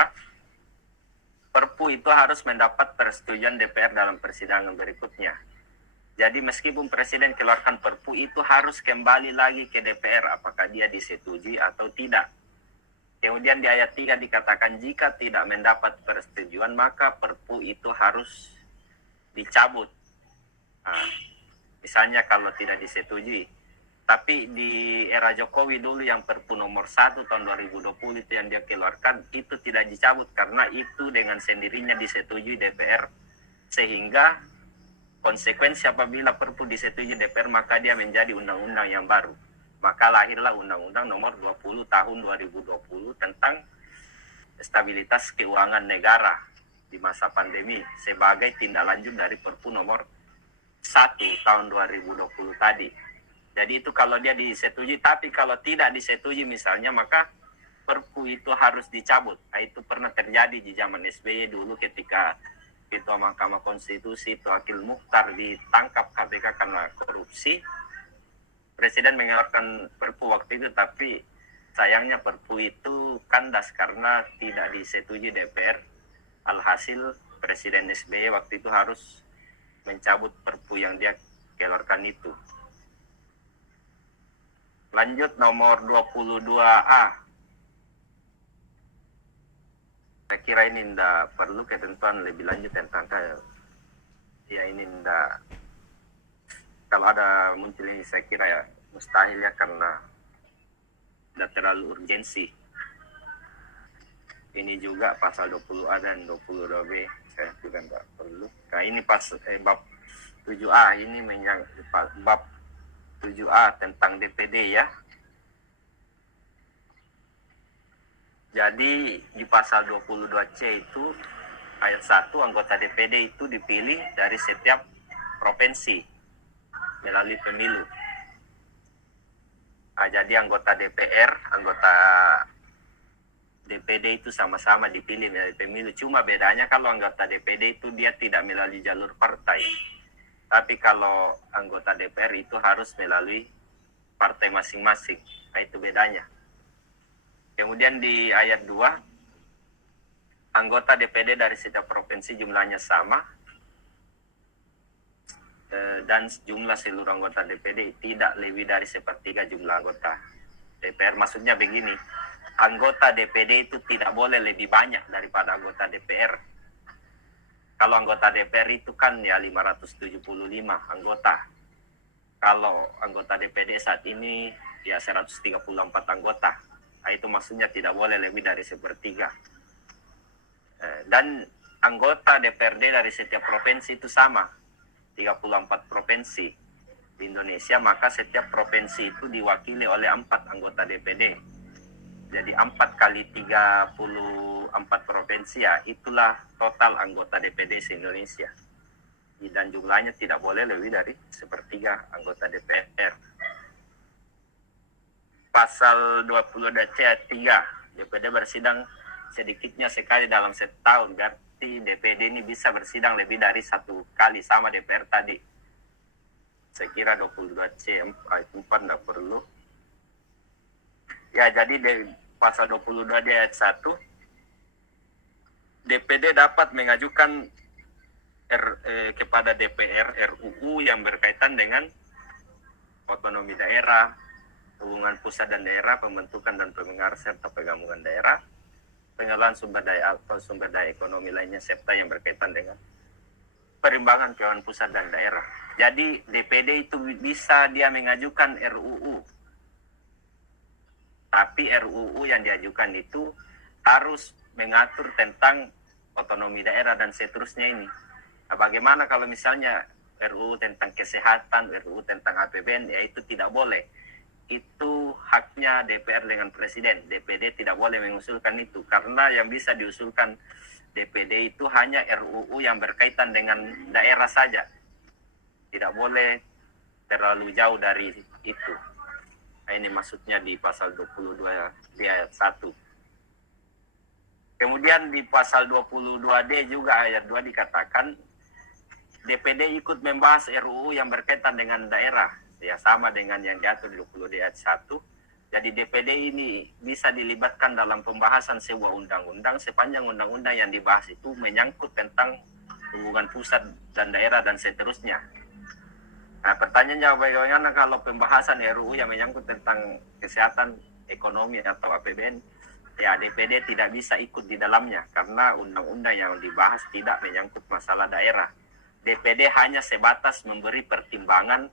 Perpu itu harus mendapat persetujuan DPR dalam persidangan berikutnya. Jadi meskipun Presiden keluarkan Perpu, itu harus kembali lagi ke DPR apakah dia disetujui atau tidak. Kemudian di ayat 3 dikatakan jika tidak mendapat persetujuan maka Perpu itu harus dicabut. Nah, misalnya kalau tidak disetujui. Tapi di era Jokowi dulu yang Perpu nomor 1 tahun 2020 itu yang dia keluarkan, itu tidak dicabut karena itu dengan sendirinya disetujui DPR. Sehingga konsekuensi apabila Perpu disetujui DPR maka dia menjadi undang-undang yang baru. Maka lahirlah Undang-Undang nomor 20 tahun 2020 tentang stabilitas keuangan negara di masa pandemi sebagai tindak lanjut dari Perpu nomor 1 tahun 2020 tadi. Jadi itu kalau dia disetujui, tapi kalau tidak disetujui misalnya, maka Perpu itu harus dicabut. Nah, itu pernah terjadi di zaman SBY dulu ketika Ketua Mahkamah Konstitusi Tuakil Mukhtar ditangkap KPK karena korupsi. Presiden mengeluarkan Perpu waktu itu, tapi sayangnya Perpu itu kandas karena tidak disetujui DPR. Alhasil Presiden SBY waktu itu harus mencabut Perpu yang dia keluarkan itu. Lanjut nomor 22A. Saya kira ini tidak perlu ketentuan lebih lanjut tentang ya ini tidak, kalau ada muncul ini saya kira ya mustahil ya, karena tidak terlalu urgensi. Ini juga pasal 20A dan 22B saya juga tidak perlu. Nah ini bab 7A ini bab 7A tentang DPD ya. Jadi di pasal 22C itu ayat 1, anggota DPD itu dipilih dari setiap provinsi melalui pemilu. Nah, jadi anggota DPR, anggota DPD itu sama-sama dipilih melalui pemilu. Cuma bedanya kalau anggota DPD itu dia tidak melalui jalur partai. Tapi kalau anggota DPR itu harus melalui partai masing-masing. Nah, itu bedanya. Kemudian di ayat 2, anggota DPD dari setiap provinsi jumlahnya sama, dan jumlah seluruh anggota DPD tidak lebih dari sepertiga jumlah anggota DPR. Maksudnya begini, anggota DPD itu tidak boleh lebih banyak daripada anggota DPR. Kalau anggota DPR itu kan ya 575 anggota. Kalau anggota DPD saat ini ya 134 anggota. Nah, itu maksudnya tidak boleh lebih dari sepertiga. Dan anggota DPRD dari setiap provinsi itu sama, 34 provinsi di Indonesia, maka setiap provinsi itu diwakili oleh 4 anggota DPD. Jadi 4 kali 34 provinsi ya, itulah total anggota DPD se-Indonesia. Dan jumlahnya tidak boleh lebih dari sepertiga anggota DPR. Pasal 20C ayat 3, DPD bersidang sedikitnya sekali dalam setahun, berarti DPD ini bisa bersidang lebih dari 1 kali, sama DPR tadi. Saya kira 22C ayat 4 tidak perlu. Ya, jadi pasal 22 ayat 1, DPD dapat mengajukan kepada DPR RUU yang berkaitan dengan otonomi daerah, hubungan pusat dan daerah, pembentukan dan pemenggaran serta penggabungan daerah, pengelolaan sumber daya atau sumber daya ekonomi lainnya, serta yang berkaitan dengan perimbangan keuangan pusat dan daerah. Jadi DPD itu bisa dia mengajukan RUU, tapi RUU yang diajukan itu harus mengatur tentang otonomi daerah dan seterusnya ini. Nah, bagaimana kalau misalnya RUU tentang kesehatan, RUU tentang APBN, ya itu tidak boleh. Itu haknya DPR dengan Presiden. DPD tidak boleh mengusulkan itu, karena yang bisa diusulkan DPD itu hanya RUU yang berkaitan dengan daerah saja. Tidak boleh terlalu jauh dari itu. Nah, ini maksudnya di pasal 22 di ayat 1. Kemudian di pasal 22D juga ayat 2 dikatakan DPD ikut membahas RUU yang berkaitan dengan daerah. Ya, sama dengan yang diatur di 20D ayat 1. Jadi DPD ini bisa dilibatkan dalam pembahasan sebuah undang-undang sepanjang undang-undang yang dibahas itu menyangkut tentang hubungan pusat dan daerah dan seterusnya. Nah, pertanyaannya bagaimana kalau pembahasan RUU yang menyangkut tentang kesehatan, ekonomi atau APBN? Ya, DPD tidak bisa ikut di dalamnya karena undang-undang yang dibahas tidak menyangkut masalah daerah. DPD hanya sebatas memberi pertimbangan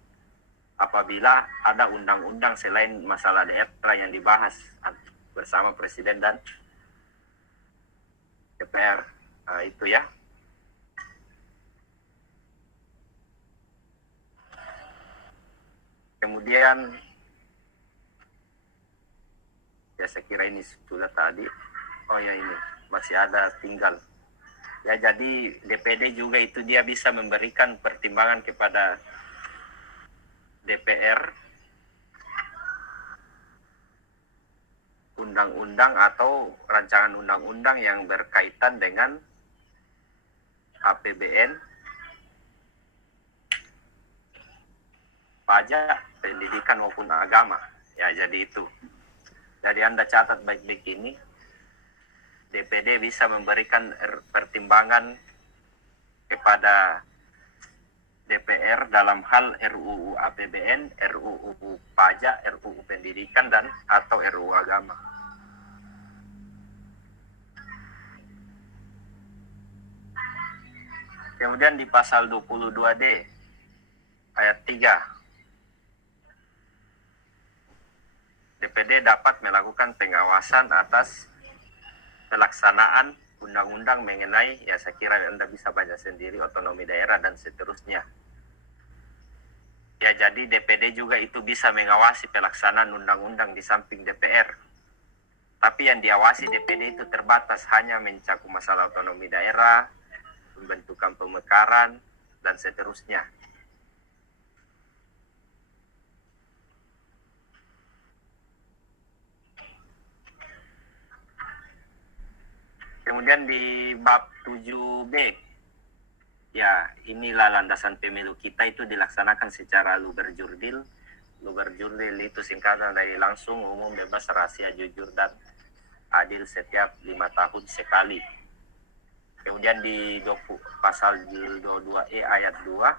apabila ada undang-undang selain masalah daerah yang dibahas bersama Presiden dan DPR. Nah, itu ya. Kemudian, ya saya kira ini sudah tadi. Oh ya, ini masih ada tinggal. Ya, jadi DPD juga itu dia bisa memberikan pertimbangan kepada DPR undang-undang atau rancangan undang-undang yang berkaitan dengan APBN, pajak, pendidikan maupun agama. Ya, jadi itu. Jadi Anda catat baik-baik ini, DPD bisa memberikan pertimbangan kepada DPR dalam hal RUU APBN, RUU pajak, RUU pendidikan, dan atau RUU agama. Kemudian di pasal 22D ayat 3, DPD dapat melakukan pengawasan atas pelaksanaan undang-undang mengenai, ya saya kira Anda bisa baca sendiri, otonomi daerah dan seterusnya. Ya, jadi DPD juga itu bisa mengawasi pelaksanaan undang-undang di samping DPR. Tapi yang diawasi DPD itu terbatas, hanya mencakup masalah otonomi daerah, pembentukan pemekaran, dan seterusnya. Kemudian di bab 7B, ya inilah landasan pemilu kita itu dilaksanakan secara luber-jurdil. Luber-jurdil itu singkatan dari langsung, umum, bebas, rahasia, jujur, dan adil setiap 5 tahun sekali. Kemudian di pasal 22E ayat 2,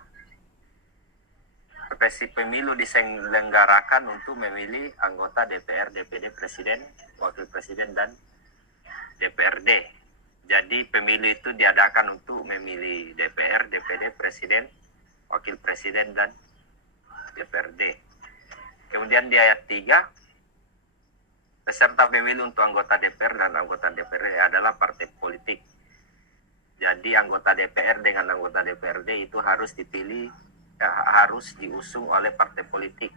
pemilu diselenggarakan untuk memilih anggota DPR, DPD, Presiden, Wakil Presiden, dan DPRD. Jadi pemilu itu diadakan untuk memilih DPR, DPD, Presiden, Wakil Presiden, dan DPRD. Kemudian di ayat 3, peserta pemilu untuk anggota DPR dan anggota DPRD adalah partai politik. Jadi anggota DPR dengan anggota DPRD itu harus dipilih, harus diusung oleh partai politik.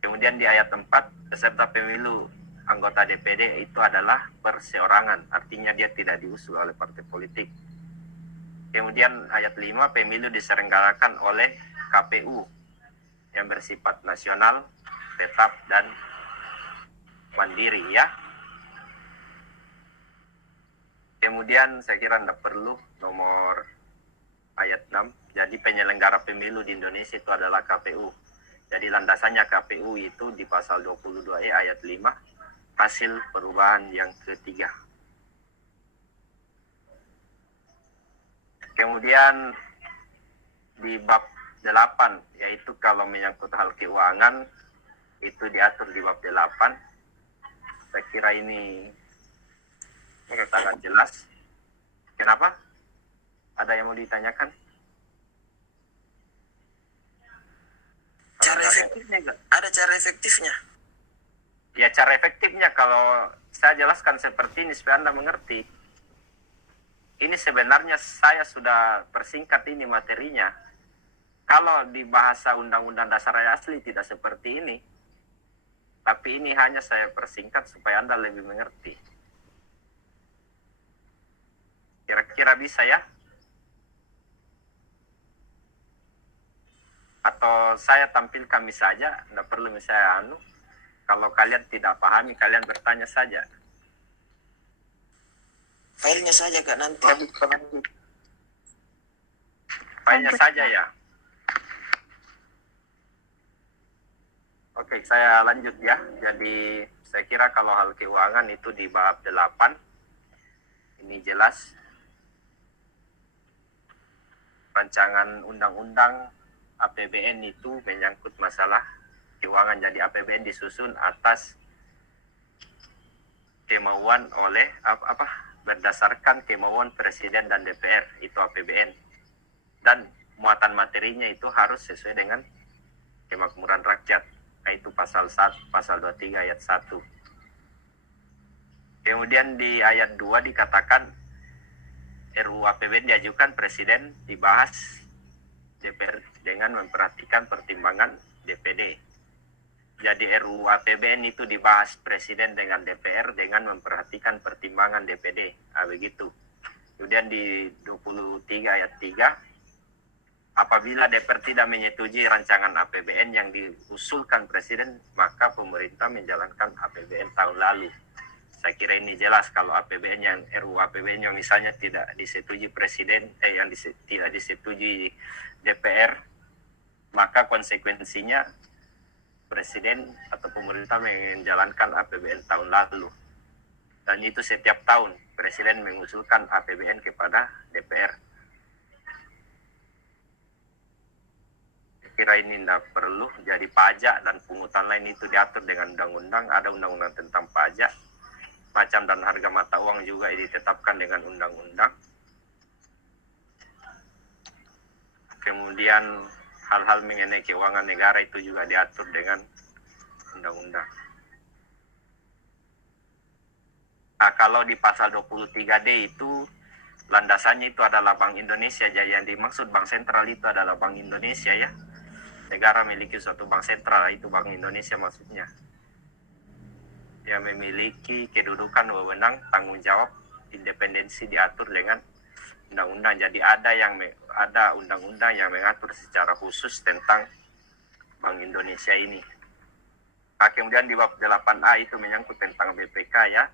Kemudian di ayat 4, peserta pemilu anggota DPD itu adalah perseorangan, artinya dia tidak diusung oleh partai politik. Kemudian ayat 5, pemilu diselenggarakan oleh KPU yang bersifat nasional, tetap, dan mandiri, ya. Kemudian saya kira tidak perlu nomor ayat 6. Jadi penyelenggara pemilu di Indonesia itu adalah KPU. Jadi landasannya KPU itu di pasal 22E ayat 5, hasil perubahan yang ketiga. Kemudian di bab 8, yaitu kalau menyangkut hal keuangan, itu diatur di bab 8. Saya kira ini sangat jelas. Kenapa? Ada yang mau ditanyakan? Cara efektifnya enggak? Ada cara efektifnya? Ya, cara efektifnya kalau saya jelaskan seperti ini supaya Anda mengerti. Ini sebenarnya saya sudah persingkat ini materinya. Kalau di bahasa Undang-Undang Dasar asli tidak seperti ini. Tapi ini hanya saya persingkat supaya Anda lebih mengerti. Kira-kira bisa ya? Atau saya tampilkan misalnya, tidak perlu misalnya kalau kalian tidak pahami, kalian bertanya saja. Filenya saja Kak nanti. Filenya saja ya. Oke, saya lanjut ya. Jadi saya kira kalau hal keuangan itu di bab 8. Ini jelas. Rancangan undang-undang APBN itu menyangkut masalah keuangan. Jadi APBN disusun atas kemauan oleh berdasarkan kemauan Presiden dan DPR, itu APBN. Dan muatan materinya itu harus sesuai dengan kemakmuran rakyat, yaitu pasal 1, pasal 23 ayat 1. Kemudian di ayat 2 dikatakan RUU APBN diajukan Presiden, dibahas DPR dengan memperhatikan pertimbangan DPD. Jadi RUU APBN itu dibahas Presiden dengan DPR dengan memperhatikan pertimbangan DPD. Begitu. Kemudian di 23 ayat 3, apabila DPR tidak menyetujui rancangan APBN yang diusulkan Presiden, maka pemerintah menjalankan APBN tahun lalu. Saya kira ini jelas kalau APBN yang RUU APBN yang misalnya tidak disetujui Presiden, tidak disetujui DPR, maka konsekuensinya Presiden atau pemerintah menjalankan APBN tahun lalu. Dan itu setiap tahun Presiden mengusulkan APBN kepada DPR. Saya kira ini tidak perlu. Jadi pajak dan pungutan lain itu diatur dengan undang-undang. Ada undang-undang tentang pajak. Macam dan harga mata uang juga ditetapkan dengan undang-undang. Kemudian hal-hal mengenai keuangan negara itu juga diatur dengan undang-undang. Nah, kalau di pasal 23D itu landasannya itu adalah Bank Indonesia. Jadi yang dimaksud Bank Sentral itu adalah Bank Indonesia ya. Negara memiliki suatu bank sentral, itu Bank Indonesia maksudnya. Yang memiliki kedudukan, wewenang, tanggung jawab, independensi diatur dengan undang-undang. Jadi ada undang-undang yang mengatur secara khusus tentang Bank Indonesia ini. Nah, kemudian di bab 8A itu menyangkut tentang BPK ya.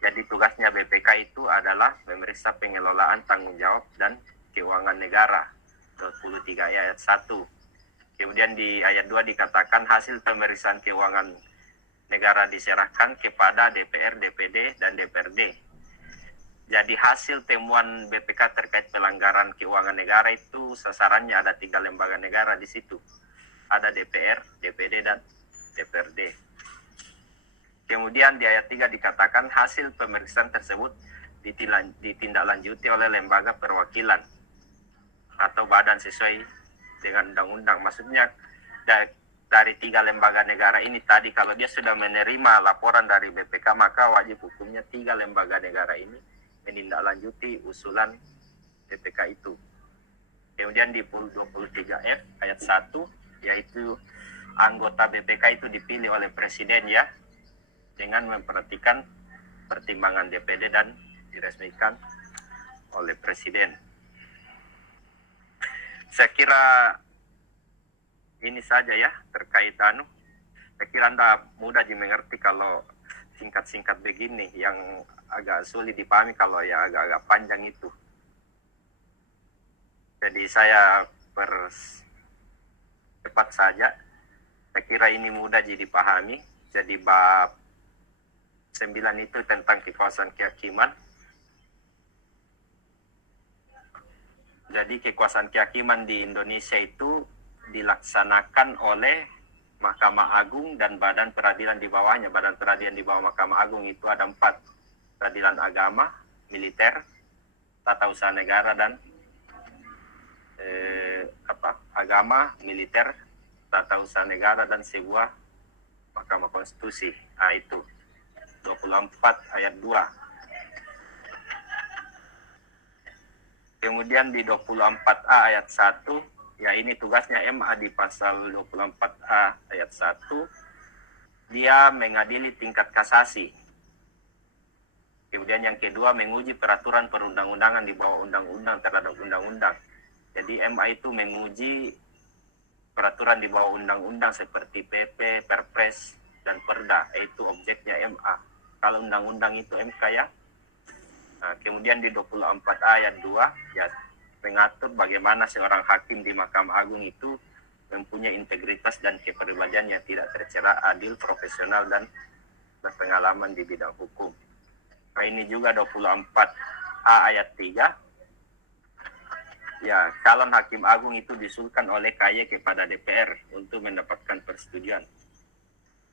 Jadi tugasnya BPK itu adalah memeriksa pengelolaan tanggung jawab dan keuangan negara. 23 ayat 1. Kemudian di ayat 2 dikatakan hasil pemeriksaan keuangan negara diserahkan kepada DPR, DPD, dan DPRD. Jadi hasil temuan BPK terkait pelanggaran keuangan negara itu sasarannya ada 3 lembaga negara di situ. Ada DPR, DPD, dan DPRD. Kemudian di ayat 3 dikatakan hasil pemeriksaan tersebut ditindaklanjuti oleh lembaga perwakilan atau badan sesuai dengan undang-undang. Maksudnya dari 3 lembaga negara ini tadi, kalau dia sudah menerima laporan dari BPK, maka wajib hukumnya 3 lembaga negara ini menindaklanjuti usulan BPK itu. Kemudian di 23F ayat 1, yaitu anggota BPK itu dipilih oleh Presiden ya, dengan memperhatikan pertimbangan DPD dan diresmikan oleh Presiden. Saya kira ini saja ya terkait saya kira Anda mudah dimengerti kalau singkat-singkat begini. Yang agak sulit dipahami kalau ya agak-agak panjang itu. Jadi saya percepat saja. Saya kira ini mudah jadi dipahami. Jadi bab 9 itu tentang kekuasaan kehakiman. Jadi kekuasaan kehakiman di Indonesia itu dilaksanakan oleh Mahkamah Agung dan badan peradilan di bawahnya. Badan peradilan di bawah Mahkamah Agung itu ada 4. Peradilan agama, militer, tata usaha negara, dan agama, militer, tata usaha negara, dan sebuah Mahkamah Konstitusi. Nah, itu 24 ayat 2. Kemudian di 24A ayat 1, ya ini tugasnya MA di pasal 24A ayat 1, dia mengadili tingkat kasasi. Kemudian yang kedua, menguji peraturan perundang-undangan di bawah undang-undang terhadap undang-undang. Jadi MA itu menguji peraturan di bawah undang-undang seperti PP, Perpres, dan Perda. Itu objeknya MA. Kalau undang-undang itu MK ya. Nah, kemudian di 24 ayat 2 ya mengatur bagaimana seorang hakim di Mahkamah Agung itu mempunyai integritas dan kepribadian yang tidak tercela, adil, profesional, dan berpengalaman di bidang hukum. Nah, ini juga 24A ayat 3. Ya, calon hakim agung itu diusulkan oleh KY kepada DPR untuk mendapatkan persetujuan.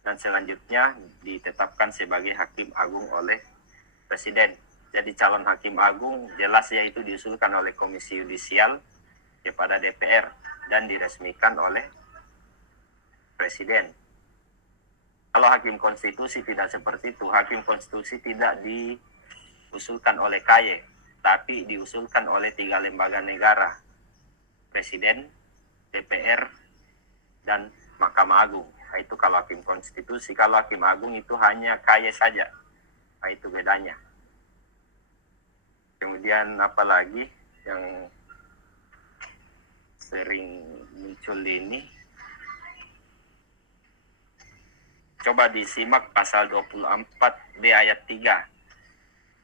Dan selanjutnya ditetapkan sebagai hakim agung oleh Presiden. Jadi calon hakim agung jelas yaitu diusulkan oleh Komisi Yudisial kepada DPR dan diresmikan oleh Presiden. Kalau hakim konstitusi tidak seperti itu. Hakim konstitusi tidak diusulkan oleh KY, tapi diusulkan oleh 3 lembaga negara. Presiden, DPR, dan Mahkamah Agung. Nah, itu kalau hakim konstitusi. Kalau hakim agung itu hanya KY saja. Nah, itu bedanya. Kemudian apalagi yang sering muncul ini, coba disimak pasal 24B ayat 3.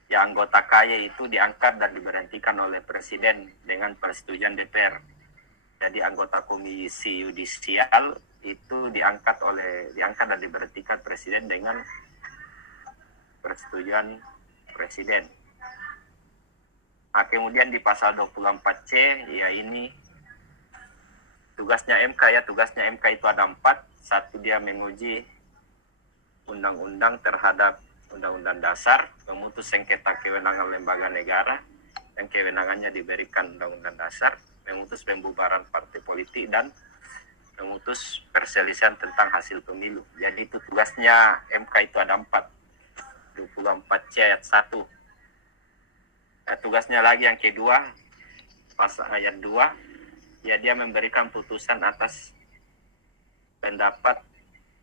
Yang anggota KY itu diangkat dan diberhentikan oleh Presiden dengan persetujuan DPR. Jadi anggota Komisi Yudisial itu diangkat dan diberhentikan Presiden dengan persetujuan Presiden. Nah, kemudian di pasal 24C, ya ini tugasnya MK ya. Tugasnya MK itu ada 4. Satu, dia menguji undang-undang terhadap undang-undang dasar, memutus sengketa kewenangan lembaga negara yang kewenangannya diberikan undang-undang dasar, memutus pembubaran partai politik, dan memutus perselisihan tentang hasil pemilu. Jadi itu tugasnya MK itu ada 4. 24C ayat 1. Nah, tugasnya lagi yang kedua, pasal ayat 2, ya dia memberikan putusan atas pendapat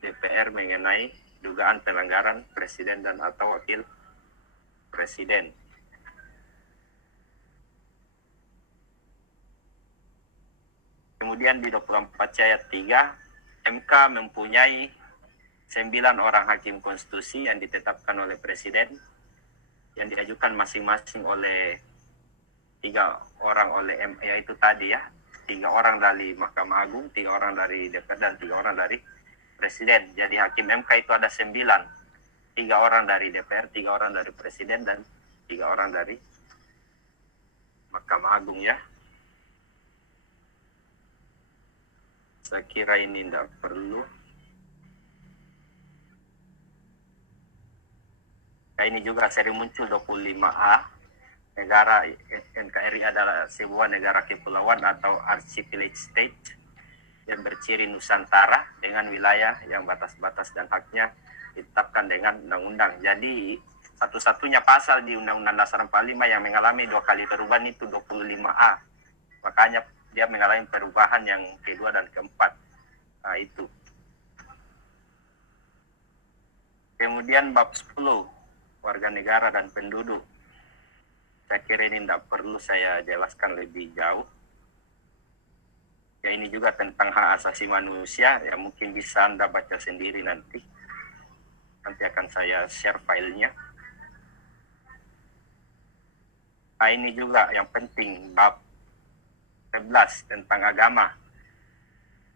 DPR mengenai dugaan pelanggaran presiden dan atau wakil presiden. Kemudian di 24C ayat 3, MK mempunyai 9 orang hakim konstitusi yang ditetapkan oleh presiden, yang diajukan masing-masing oleh 3 orang oleh MA itu tadi ya, 3 orang dari Mahkamah Agung, 3 orang dari DPR, dan 3 orang dari Presiden. Jadi hakim MK itu ada 9. 3 orang dari DPR, 3 orang dari Presiden, dan 3 orang dari Mahkamah Agung ya. Saya kira ini tidak perlu. Nah, ini juga sering muncul 25A. Negara NKRI adalah sebuah negara kepulauan atau archipelago state yang berciri Nusantara dengan wilayah yang batas-batas dan haknya ditetapkan dengan undang-undang. Jadi satu-satunya pasal di Undang-Undang Dasar 45 yang mengalami 2 kali perubahan itu 25A. Makanya dia mengalami perubahan yang kedua dan keempat. Nah, itu. Kemudian bab 10, warga negara dan penduduk. Saya kira ini tidak perlu saya jelaskan lebih jauh. Ya, ini juga tentang hak asasi manusia, ya mungkin bisa Anda baca sendiri nanti. Nanti akan saya share filenya. Nah, ini juga yang penting, bab 11 tentang agama.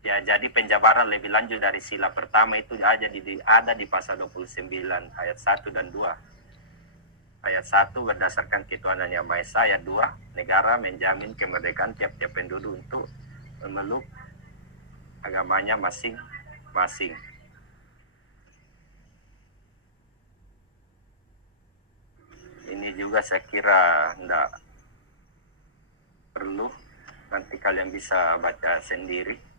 Ya, jadi penjabaran lebih lanjut dari sila pertama itu ada di pasal 29 ayat 1 dan 2. Ayat 1, berdasarkan ketuhanan Yang Maha Esa. Ayat 2, negara menjamin kemerdekaan tiap-tiap penduduk untuk memeluk agamanya masing-masing. Ini juga saya kira tidak perlu, nanti kalian bisa baca sendiri.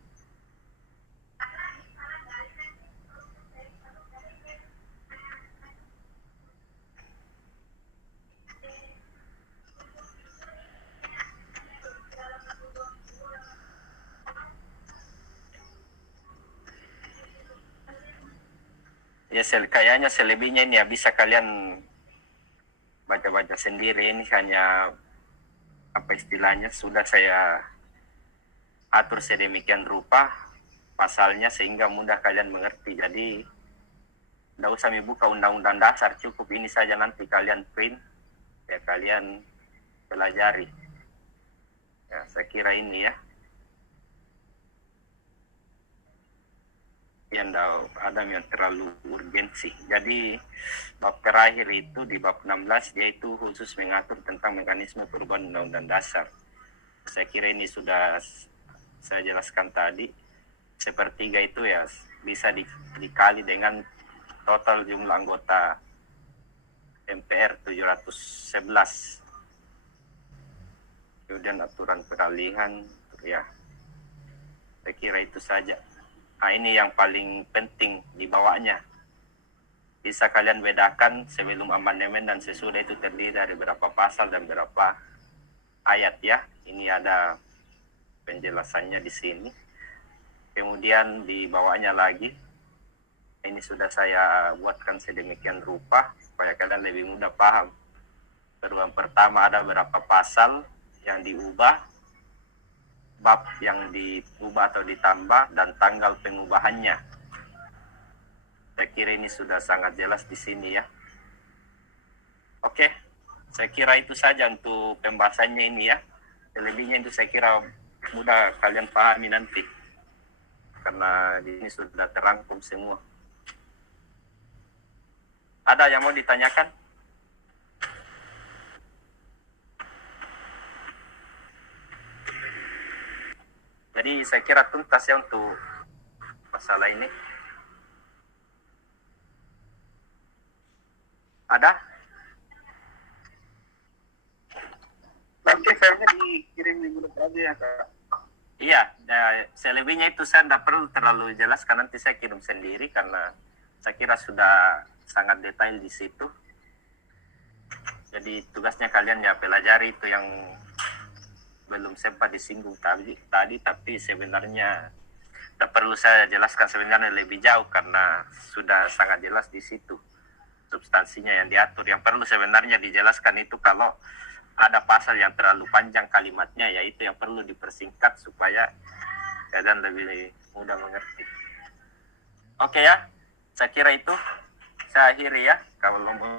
Ya, kayaknya selebihnya ini ya bisa kalian baca-baca sendiri. Ini hanya apa istilahnya, sudah saya atur sedemikian rupa pasalnya sehingga mudah kalian mengerti. Jadi tidak usah membuka undang-undang dasar, cukup ini saja, nanti kalian print ya, kalian pelajari. Ya, saya kira ini ya. Yang ada yang terlalu urgensi. Jadi bab terakhir itu di bab 16, yaitu khusus mengatur tentang mekanisme perubahan undang-undang dasar. Saya kira ini sudah saya jelaskan tadi. Sepertiga itu ya bisa dikali dengan total jumlah anggota MPR 711. Kemudian aturan peralihan ya. Saya kira itu saja. Nah, ini yang paling penting di bawahnya. Bisa kalian bedakan sebelum amandemen dan sesudah itu terdiri dari berapa pasal dan berapa ayat ya. Ini ada penjelasannya di sini. Kemudian di bawahnya lagi Ini sudah saya buatkan sedemikian rupa supaya kalian lebih mudah paham. Yang pertama ada beberapa pasal yang diubah, bab yang diubah atau ditambah, dan tanggal pengubahannya. Saya kira ini sudah sangat jelas di sini ya. Oke, saya kira itu saja untuk pembahasannya ini ya. Selebihnya itu saya kira mudah kalian pahami nanti. Karena di sini sudah terangkum semua. Ada yang mau ditanyakan? Jadi saya kira tuntas ya untuk masalah ini. Ada? Nanti filenya dikirim minggu depan aja ya Kak. Iya, selebihnya itu saya tidak perlu terlalu jelaskan, nanti saya kirim sendiri karena saya kira sudah sangat detail di situ. Jadi tugasnya kalian ya pelajari itu yang belum sempat disinggung tadi, tapi sebenarnya tidak perlu saya jelaskan sebenarnya lebih jauh karena sudah sangat jelas di situ substansinya yang diatur. Yang perlu sebenarnya dijelaskan itu kalau ada pasal yang terlalu panjang kalimatnya, yaitu yang perlu dipersingkat supaya kalian lebih mudah mengerti. Oke ya, saya kira itu. Saya akhiri ya. Kalau mau